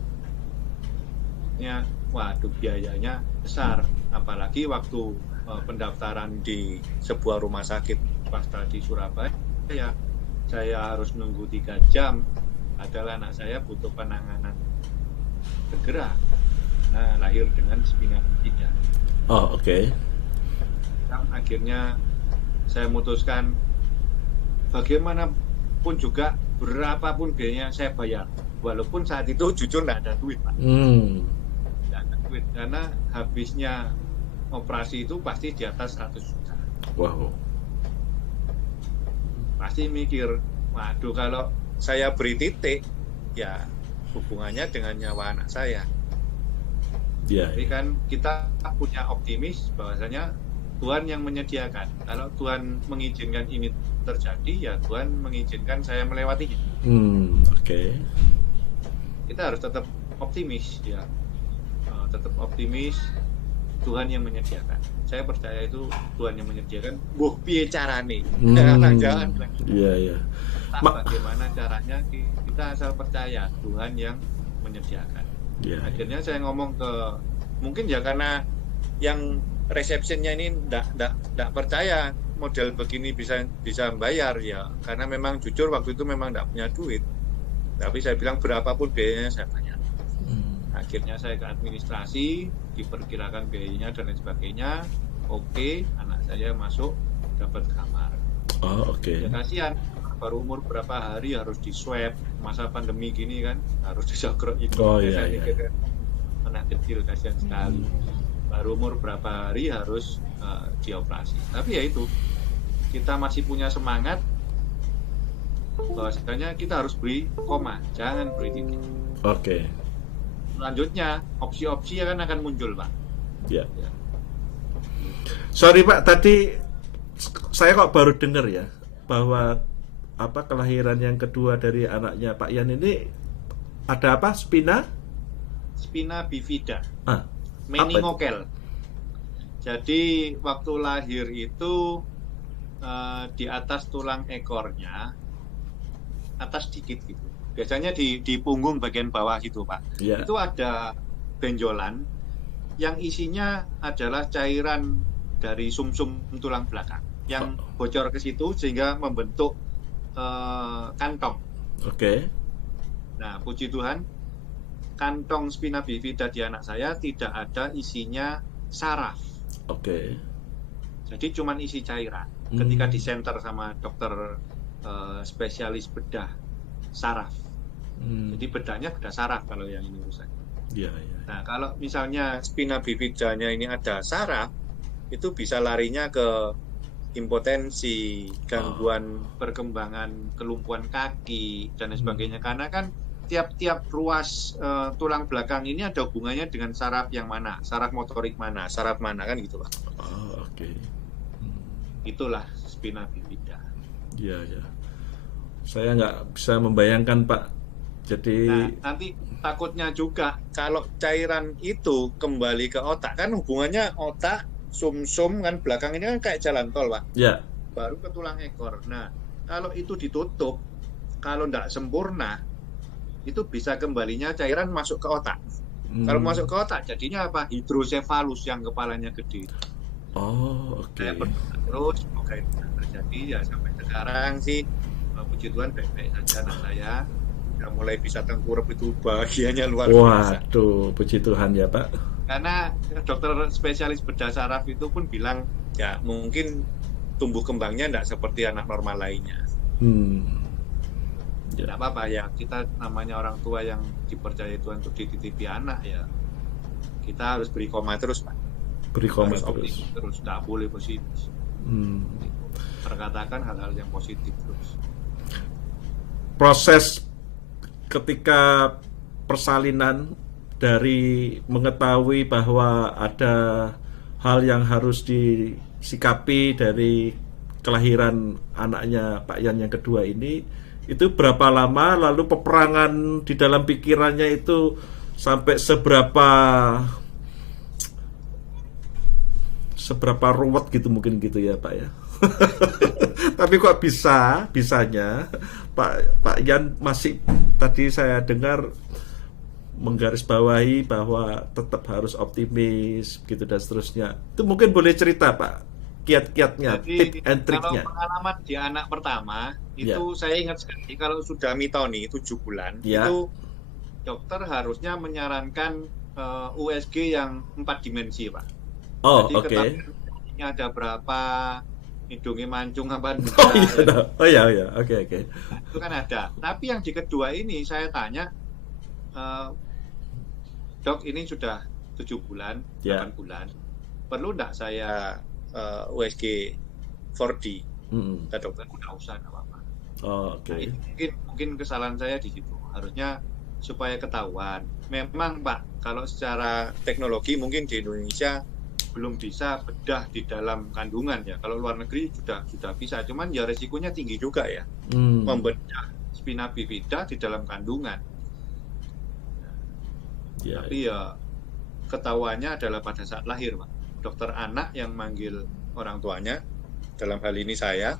waduh biayanya besar. Apalagi waktu pendaftaran di sebuah rumah sakit swasta di Surabaya, saya harus nunggu 3 jam. Adalah anak saya butuh penanganan segera. Nah, lahir dengan spina bifida. Oh, oke. Akhirnya saya memutuskan bagaimanapun juga berapapun biayanya saya bayar. Walaupun saat itu jujur tidak ada duit, Pak. Tidak ada duit karena habisnya operasi itu pasti di atas 100 juta. Wow. Pasti mikir, waduh kalau saya beri titik, ya hubungannya dengan nyawa anak saya. Ya. Jadi kan kita punya optimis bahwasanya Tuhan yang menyediakan. Kalau Tuhan mengizinkan ini terjadi, ya Tuhan mengizinkan saya melewatinya. Oke. Kita harus tetap optimis, ya. Tetap optimis. Tuhan yang menyediakan. Saya percaya itu Tuhan yang menyediakan. Buh, piye carane? Jangan. Iya. Bagaimana caranya? Kita asal percaya Tuhan yang menyediakan. Ya. Akhirnya saya ngomong ke, mungkin ya karena yang resepsinya ini enggak percaya model begini bisa bayar, ya karena memang jujur waktu itu memang enggak punya duit, tapi saya bilang berapapun biayanya saya bayar. Akhirnya saya ke administrasi, diperkirakan biayanya dan lain sebagainya. Oke, anak saya masuk dapat kamar. Oh, oke. Ya kasihan, baru umur berapa hari harus di swab, masa pandemi gini kan harus disagrok itu. Oh iya. Anak kecil kasihan sekali. Baru umur berapa hari harus dioperasi. Tapi ya itu, kita masih punya semangat bahwasanya kita harus beri koma, jangan beri titik. Oke. Selanjutnya opsi-opsi akan muncul, Pak. Ya. Sorry Pak, tadi saya kok baru dengar ya bahwa kelahiran yang kedua dari anaknya Pak Yan ini ada apa? Spina bifida. Ah, Meningokel. Jadi waktu lahir itu di atas tulang ekornya, atas dikit gitu. Biasanya di punggung bagian bawah gitu, Pak. Ya. Itu ada benjolan yang isinya adalah cairan dari sumsum tulang belakang yang bocor ke situ sehingga membentuk kantong. Oke. Nah, puji Tuhan, kantong spina bifida di anak saya tidak ada isinya saraf. Oke. Jadi cuman isi cairan. Ketika disenter sama dokter spesialis bedah saraf. Jadi bedahnya bedah saraf kalau yang ini rusak. Ya, ya. Nah, kalau misalnya spina bifidanya ini ada saraf, itu bisa larinya ke impotensi, gangguan perkembangan kelumpuhan kaki dan sebagainya. Karena kan tiap-tiap ruas tulang belakang ini ada hubungannya dengan saraf yang mana, saraf motorik mana, saraf mana, kan gitu, Pak. Oke. Itulah spina bifida. Iya, ya. Saya nggak bisa membayangkan, Pak. Jadi nanti takutnya juga kalau cairan itu kembali ke otak, kan hubungannya otak, sumsum kan belakang ini kan kayak jalan tol, Pak. Ya. Baru ke tulang ekor. Nah, kalau itu ditutup, kalau nggak sempurna, itu bisa kembalinya cairan masuk ke otak. Kalau masuk ke otak, jadinya apa? Hidrosefalus yang kepalanya gede. Oh, oke. Saya berdoa terus, semoga itu terjadi. Ya sampai sekarang sih, puji Tuhan baik-baik saja anak saya. Udah mulai bisa tengkurap, itu bahagianya luar biasa. Waduh, puji Tuhan ya, Pak. Karena dokter spesialis bedah saraf itu pun bilang, ya mungkin tumbuh kembangnya tidak seperti anak normal lainnya. Ya. Tidak apa-apa ya, kita namanya orang tua yang dipercaya Tuhan untuk dititipi anak ya, kita harus beri koma terus, Pak. Beri koma terus, tidak boleh positif. Perkatakan hal-hal yang positif terus. Proses ketika persalinan dari mengetahui bahwa ada hal yang harus disikapi dari kelahiran anaknya Pak Yan yang kedua ini, itu berapa lama, lalu peperangan di dalam pikirannya itu sampai seberapa ruwet gitu mungkin gitu ya, Pak ya. Tapi kok bisanya Pak Yan masih, tadi saya dengar menggarisbawahi bahwa tetap harus optimis gitu dan seterusnya. Itu mungkin boleh cerita, Pak, kiat-kiatnya, tip and triknya. Kalau pengalaman di anak pertama itu saya ingat sekali, kalau sudah mitoni 7 bulan itu dokter harusnya menyarankan USG yang 4 dimensi, Pak. Oh, jadi ketahuannya ada berapa, hidungnya mancung apa enggak. Oh ya, oke. Itu kan ada. Tapi yang di kedua ini saya tanya, dok ini sudah 7 bulan, 8 bulan, perlu enggak saya USG 4D? Kata dokter, udah usah, enggak apa-apa. Oh, oke. Nah, mungkin kesalahan saya di situ. Harusnya supaya ketahuan. Memang, Pak, kalau secara teknologi mungkin di Indonesia belum bisa bedah di dalam kandungan ya. Kalau luar negeri sudah bisa, cuman ya resikonya tinggi juga ya. Membedah spina bifida di dalam kandungan. Tapi ya ketahuannya adalah pada saat lahir, Pak. Dokter anak yang manggil orang tuanya, dalam hal ini saya,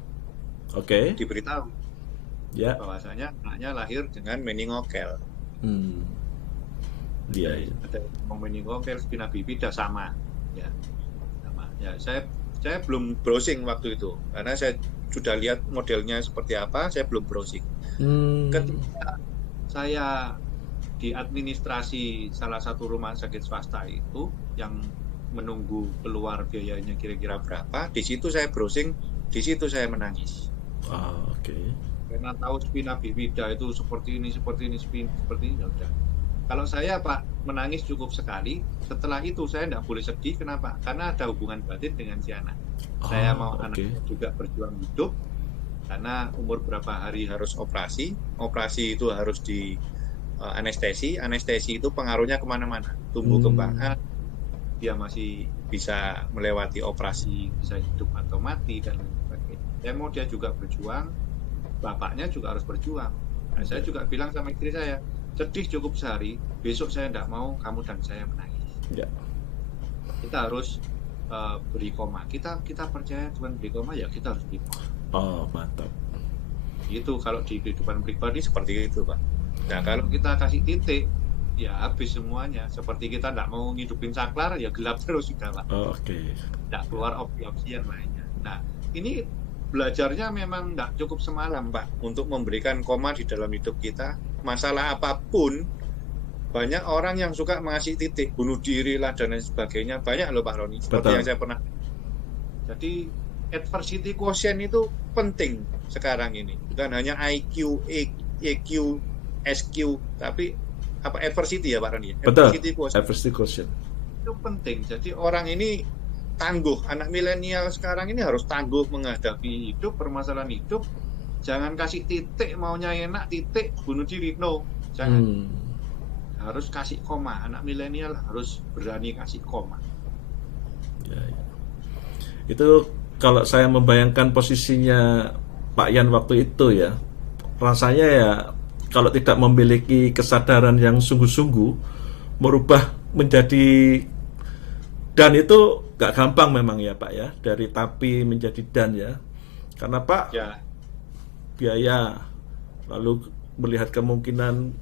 diberitahu bahwasanya anaknya lahir dengan meningokel. Ada meningokel, spina bifida sama. Ya, saya belum browsing waktu itu karena saya sudah lihat modelnya seperti apa, saya belum browsing. Ketika saya di administrasi salah satu rumah sakit swasta itu yang menunggu keluar biayanya kira-kira berapa, di situ saya browsing, di situ saya menangis. Karena tahu spina bifida itu seperti ini, ya udah. Kalau saya, Pak, menangis cukup sekali. Setelah itu saya tidak boleh sedih. Kenapa? Karena ada hubungan batin dengan si anak. Saya mau anaknya juga berjuang hidup. Karena umur berapa hari harus operasi. Operasi itu harus di anestesi. Anestesi itu pengaruhnya kemana-mana. Tumbuh kembang, dia masih bisa melewati operasi, bisa hidup atau mati dan sebagainya. Saya mau dia juga berjuang. Bapaknya juga harus berjuang. Nah, saya juga bilang sama istri saya, sedih cukup sehari, besok saya tidak mau kamu dan saya menangis. Kita harus beri koma. Kita percaya Tuhan beri koma, ya kita harus beri koma. Oh, mantap. Itu kalau di kehidupan pribadi seperti itu, Pak. Nah, kalau kita kasih titik, ya habis semuanya. Seperti kita nggak mau ngidupin saklar, ya gelap terus sudah, Pak. Oh, oke. Nggak keluar opsi-opsi yang lainnya. Nah, ini belajarnya memang nggak cukup semalam, Pak, untuk memberikan koma di dalam hidup kita. Masalah apapun, banyak orang yang suka mengasih titik, bunuh diri lah dan lain sebagainya. Banyak loh, Pak Roni, seperti Betul. yang saya pernah. Jadi adversity quotient itu penting sekarang ini. Bukan hanya IQ, EQ, SQ, tapi apa adversity ya Pak Roni? Betul. Adversity quotient Adversity quotient. itu penting. Jadi orang ini tangguh. Anak milenial sekarang ini harus tangguh menghadapi hidup, permasalahan hidup. Jangan kasih titik, maunya enak, titik, bunuh diri. No, jangan. Harus kasih koma. Anak milenial harus berani kasih koma. Ya. Itu kalau saya membayangkan posisinya Pak Yan waktu itu ya, rasanya ya kalau tidak memiliki kesadaran yang sungguh-sungguh, merubah menjadi dan itu gak gampang memang ya Pak ya, dari tapi menjadi dan ya, karena Pak Ya. biaya, lalu melihat kemungkinan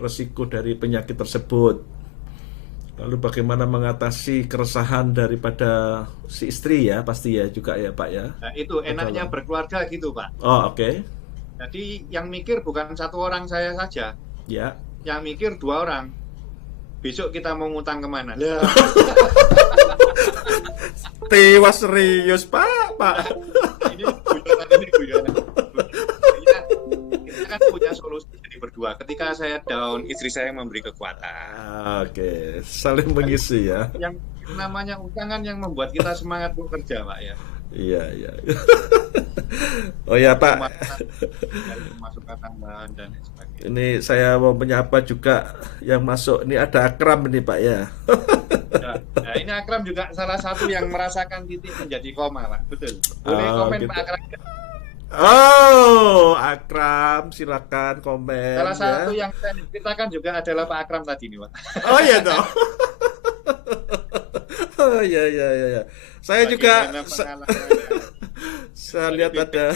resiko dari penyakit tersebut, lalu bagaimana mengatasi keresahan daripada si istri ya, pasti ya juga ya Pak ya. Nah, itu enaknya berkeluarga gitu Pak. Oh, oke. Jadi yang mikir bukan satu orang saya saja, Ya. yang mikir 2 orang. Besok kita mau ngutang kemana? Tewas serius Pak. Ini guyonan. Kita kan punya solusi jadi berdua. Ketika saya down, istri saya memberi kekuatan. Oke, saling mengisi ya. Yang namanya utangan yang membuat kita semangat bekerja, Pak ya. Iya. Oh ya Pak. Masukan tambahan dan sebagainya. Ini saya mau menyapa juga yang masuk. Ini ada Akram ini Pak ya. Nah, ini Akram juga salah satu yang merasakan titik menjadi koma, Pak. Betul. Boleh komen gitu. Pak Akram. Oh, Akram, silakan komen. Salah satu ya. yang saya ceritakan juga adalah Pak Akram tadi nih, Pak. Oh iya dong. Oh iya. Saya juga saya lihat ada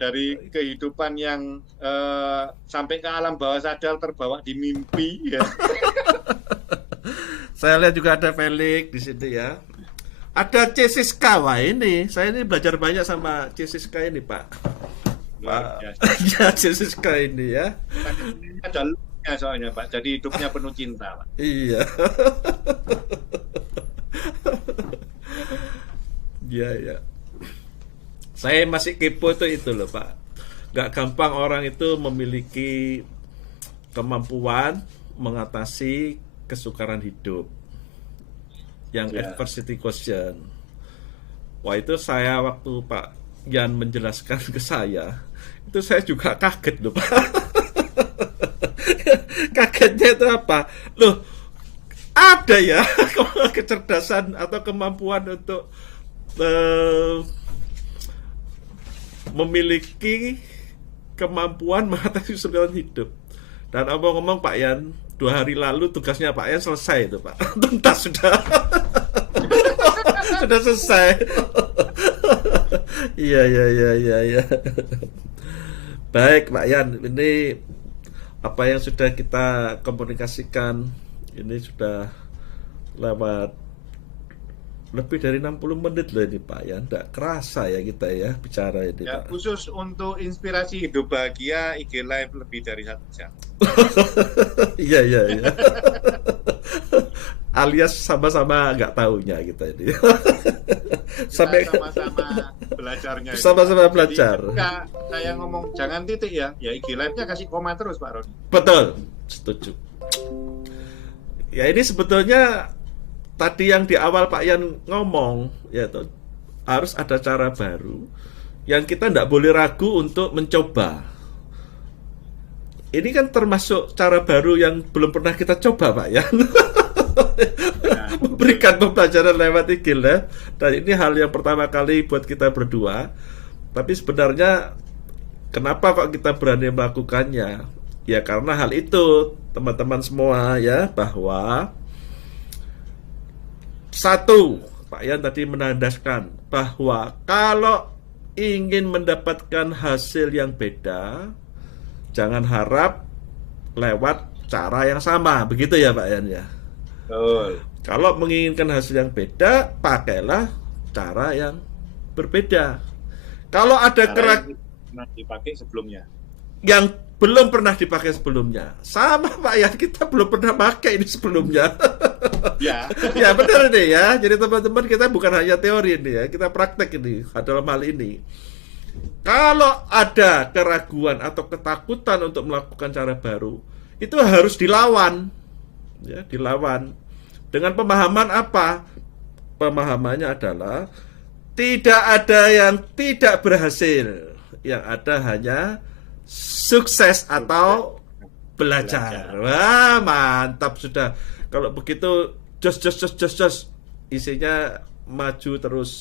dari kehidupan yang sampai ke alam bawah sadar terbawa di mimpi ya. Saya lihat juga ada Felix di sini ya. Ada C. Siska, wah ini saya ini belajar banyak sama C. Siska ini Pak. Ya C. Siska ini ya. Ada looknya soalnya Pak, jadi hidupnya penuh cinta Pak. Iya. Iya. Saya masih kepo itu loh Pak. Gak gampang orang itu memiliki kemampuan mengatasi kesukaran hidup yang adversity quotient. Wah itu saya waktu Pak Yan menjelaskan ke saya, itu saya juga kaget loh Pak. Kagetnya itu apa? Loh, ada ya kecerdasan atau kemampuan untuk memiliki kemampuan mengatasi kesulitan hidup. Dan omong-omong Pak Yan, 2 hari lalu tugasnya Pak Yan selesai itu Pak. Tuntas sudah. Sudah selesai. Iya. Baik Pak Yan, ini apa yang sudah kita komunikasikan ini sudah lewat lebih dari 60 menit loh ini Pak ya. Nggak kerasa ya kita ya bicara ini ya, Pak. Khusus untuk inspirasi hidup bahagia IG Live lebih dari 1 jam. Iya. Alias sama-sama nggak tahunya kita ini. Sampai sama-sama belajarnya. Sama-sama belajar. Jadi, saya ngomong jangan titik ya IG Live-nya kasih koma terus Pak Roni. Betul, setuju. Ya ini sebetulnya tadi yang di awal Pak Yan ngomong, yaitu harus ada cara baru yang kita tidak boleh ragu untuk mencoba. Ini kan termasuk cara baru yang belum pernah kita coba Pak Yan. Memberikan pembelajaran lewat IG Live, dan ini hal yang pertama kali buat kita berdua. Tapi sebenarnya kenapa kok kita berani melakukannya? Ya karena hal itu teman-teman semua ya, bahwa 1, Pak Yan tadi menandaskan bahwa kalau ingin mendapatkan hasil yang beda, jangan harap lewat cara yang sama, begitu ya Pak Yan ya. Betul. Kalau menginginkan hasil yang beda, pakailah cara yang berbeda. Kalau ada pernah dipakai sebelumnya, yang belum pernah dipakai sebelumnya, sama Pak Yan, kita belum pernah pakai ini sebelumnya. ya. Ya benar nih ya. Jadi teman-teman, kita bukan hanya teori ini ya, kita praktek ini dalam hal ini. Kalau ada keraguan atau ketakutan untuk melakukan cara baru, itu harus dilawan, ya, dilawan dengan pemahaman apa? Pemahamannya adalah tidak ada yang tidak berhasil, yang ada hanya sukses atau belajar. Wah, mantap sudah. Kalau begitu, jos. Isinya maju terus,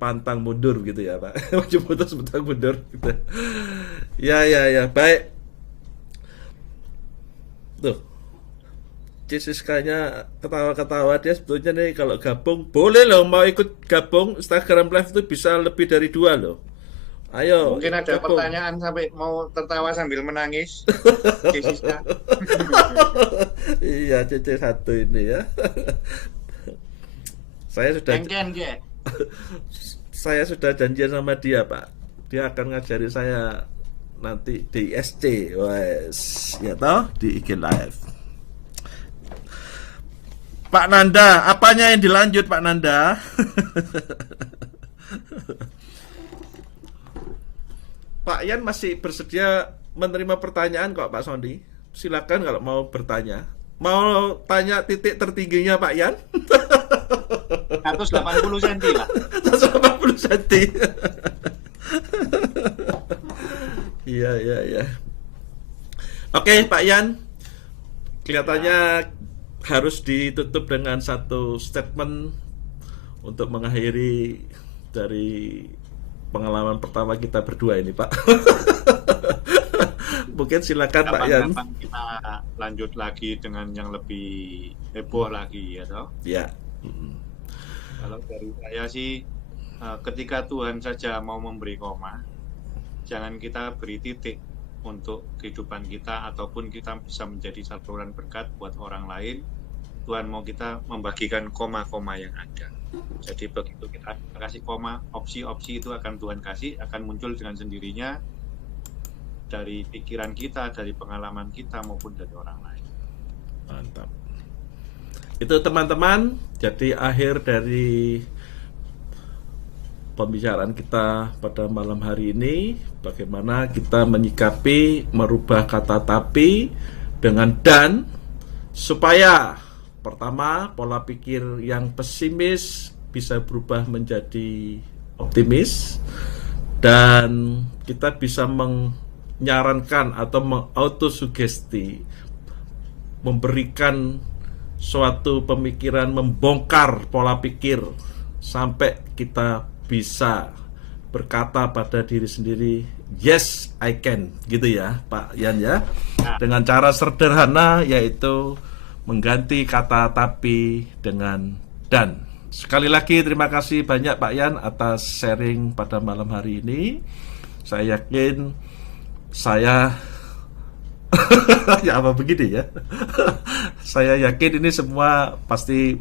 pantang mundur gitu ya Pak. Maju terus, pantang mundur gitu. Ya. Baik. Tuh. Cisiskanya ketawa-ketawa, dia sebetulnya nih kalau gabung boleh loh, mau ikut gabung Instagram Live itu bisa lebih dari 2 loh. Ayo. Mungkin ada gabung. pertanyaan sampai mau tertawa sambil menangis. Cisiska. Iya, CC1 ini ya. Saya sudah janjian sama dia Pak. Dia akan ngajari saya nanti di ISC, wes, ya toh, di IG Live. Pak Nanda, apanya yang dilanjut Pak Nanda? Pak Yan masih bersedia menerima pertanyaan kok Pak Sondi. Silakan kalau mau bertanya. Mau tanya titik tertingginya Pak Yan? 180 cm lah. 180 cm. Iya. Oke Pak Yan, kelihatannya harus ditutup dengan satu statement untuk mengakhiri dari pengalaman pertama kita berdua ini Pak. Mungkin silakan Pak Yan. Kapan kita lanjut lagi dengan yang lebih heboh lagi ya toh? Ya. Kalau dari saya sih, ketika Tuhan saja mau memberi koma, jangan kita beri titik untuk kehidupan kita, ataupun kita bisa menjadi saluran berkat buat orang lain. Tuhan mau kita membagikan koma-koma yang ada. Jadi begitu kita kasih koma, opsi-opsi itu akan Tuhan kasih, akan muncul dengan sendirinya dari pikiran kita, dari pengalaman kita maupun dari orang lain. Mantap. Itu teman-teman, jadi akhir dari pembicaraan kita pada malam hari ini, bagaimana kita menyikapi merubah kata tapi dengan dan, supaya pertama, pola pikir yang pesimis bisa berubah menjadi optimis, dan kita bisa menyarankan atau mengautosugesti, memberikan suatu pemikiran, membongkar pola pikir sampai kita bisa berkata pada diri sendiri, yes I can, gitu ya Pak Yan ya, dengan cara sederhana, yaitu mengganti kata tapi dengan dan. Sekali lagi terima kasih banyak Pak Yan atas sharing pada malam hari ini. Saya yakin saya ya apa begini ya. Saya yakin ini semua pasti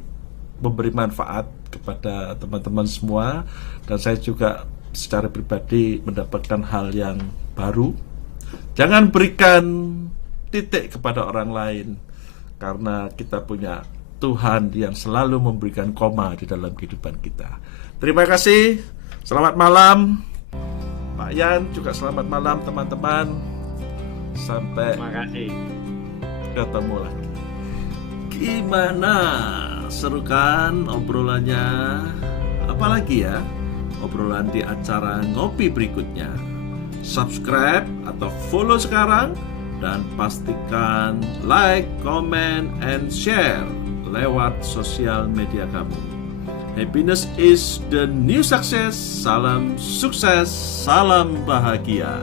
memberi manfaat kepada teman-teman semua, dan saya juga secara pribadi mendapatkan hal yang baru. Jangan berikan titik kepada orang lain, karena kita punya Tuhan yang selalu memberikan koma di dalam kehidupan kita. Terima kasih. Selamat malam Pak Yan, juga selamat malam teman-teman. Sampai Terima kasih. ketemu lagi. Gimana? Seru kan obrolannya? Apalagi ya obrolan di acara ngopi berikutnya. Subscribe atau follow sekarang, dan pastikan like, comment, and share lewat sosial media kamu. Happiness is the new success. Salam sukses, salam bahagia.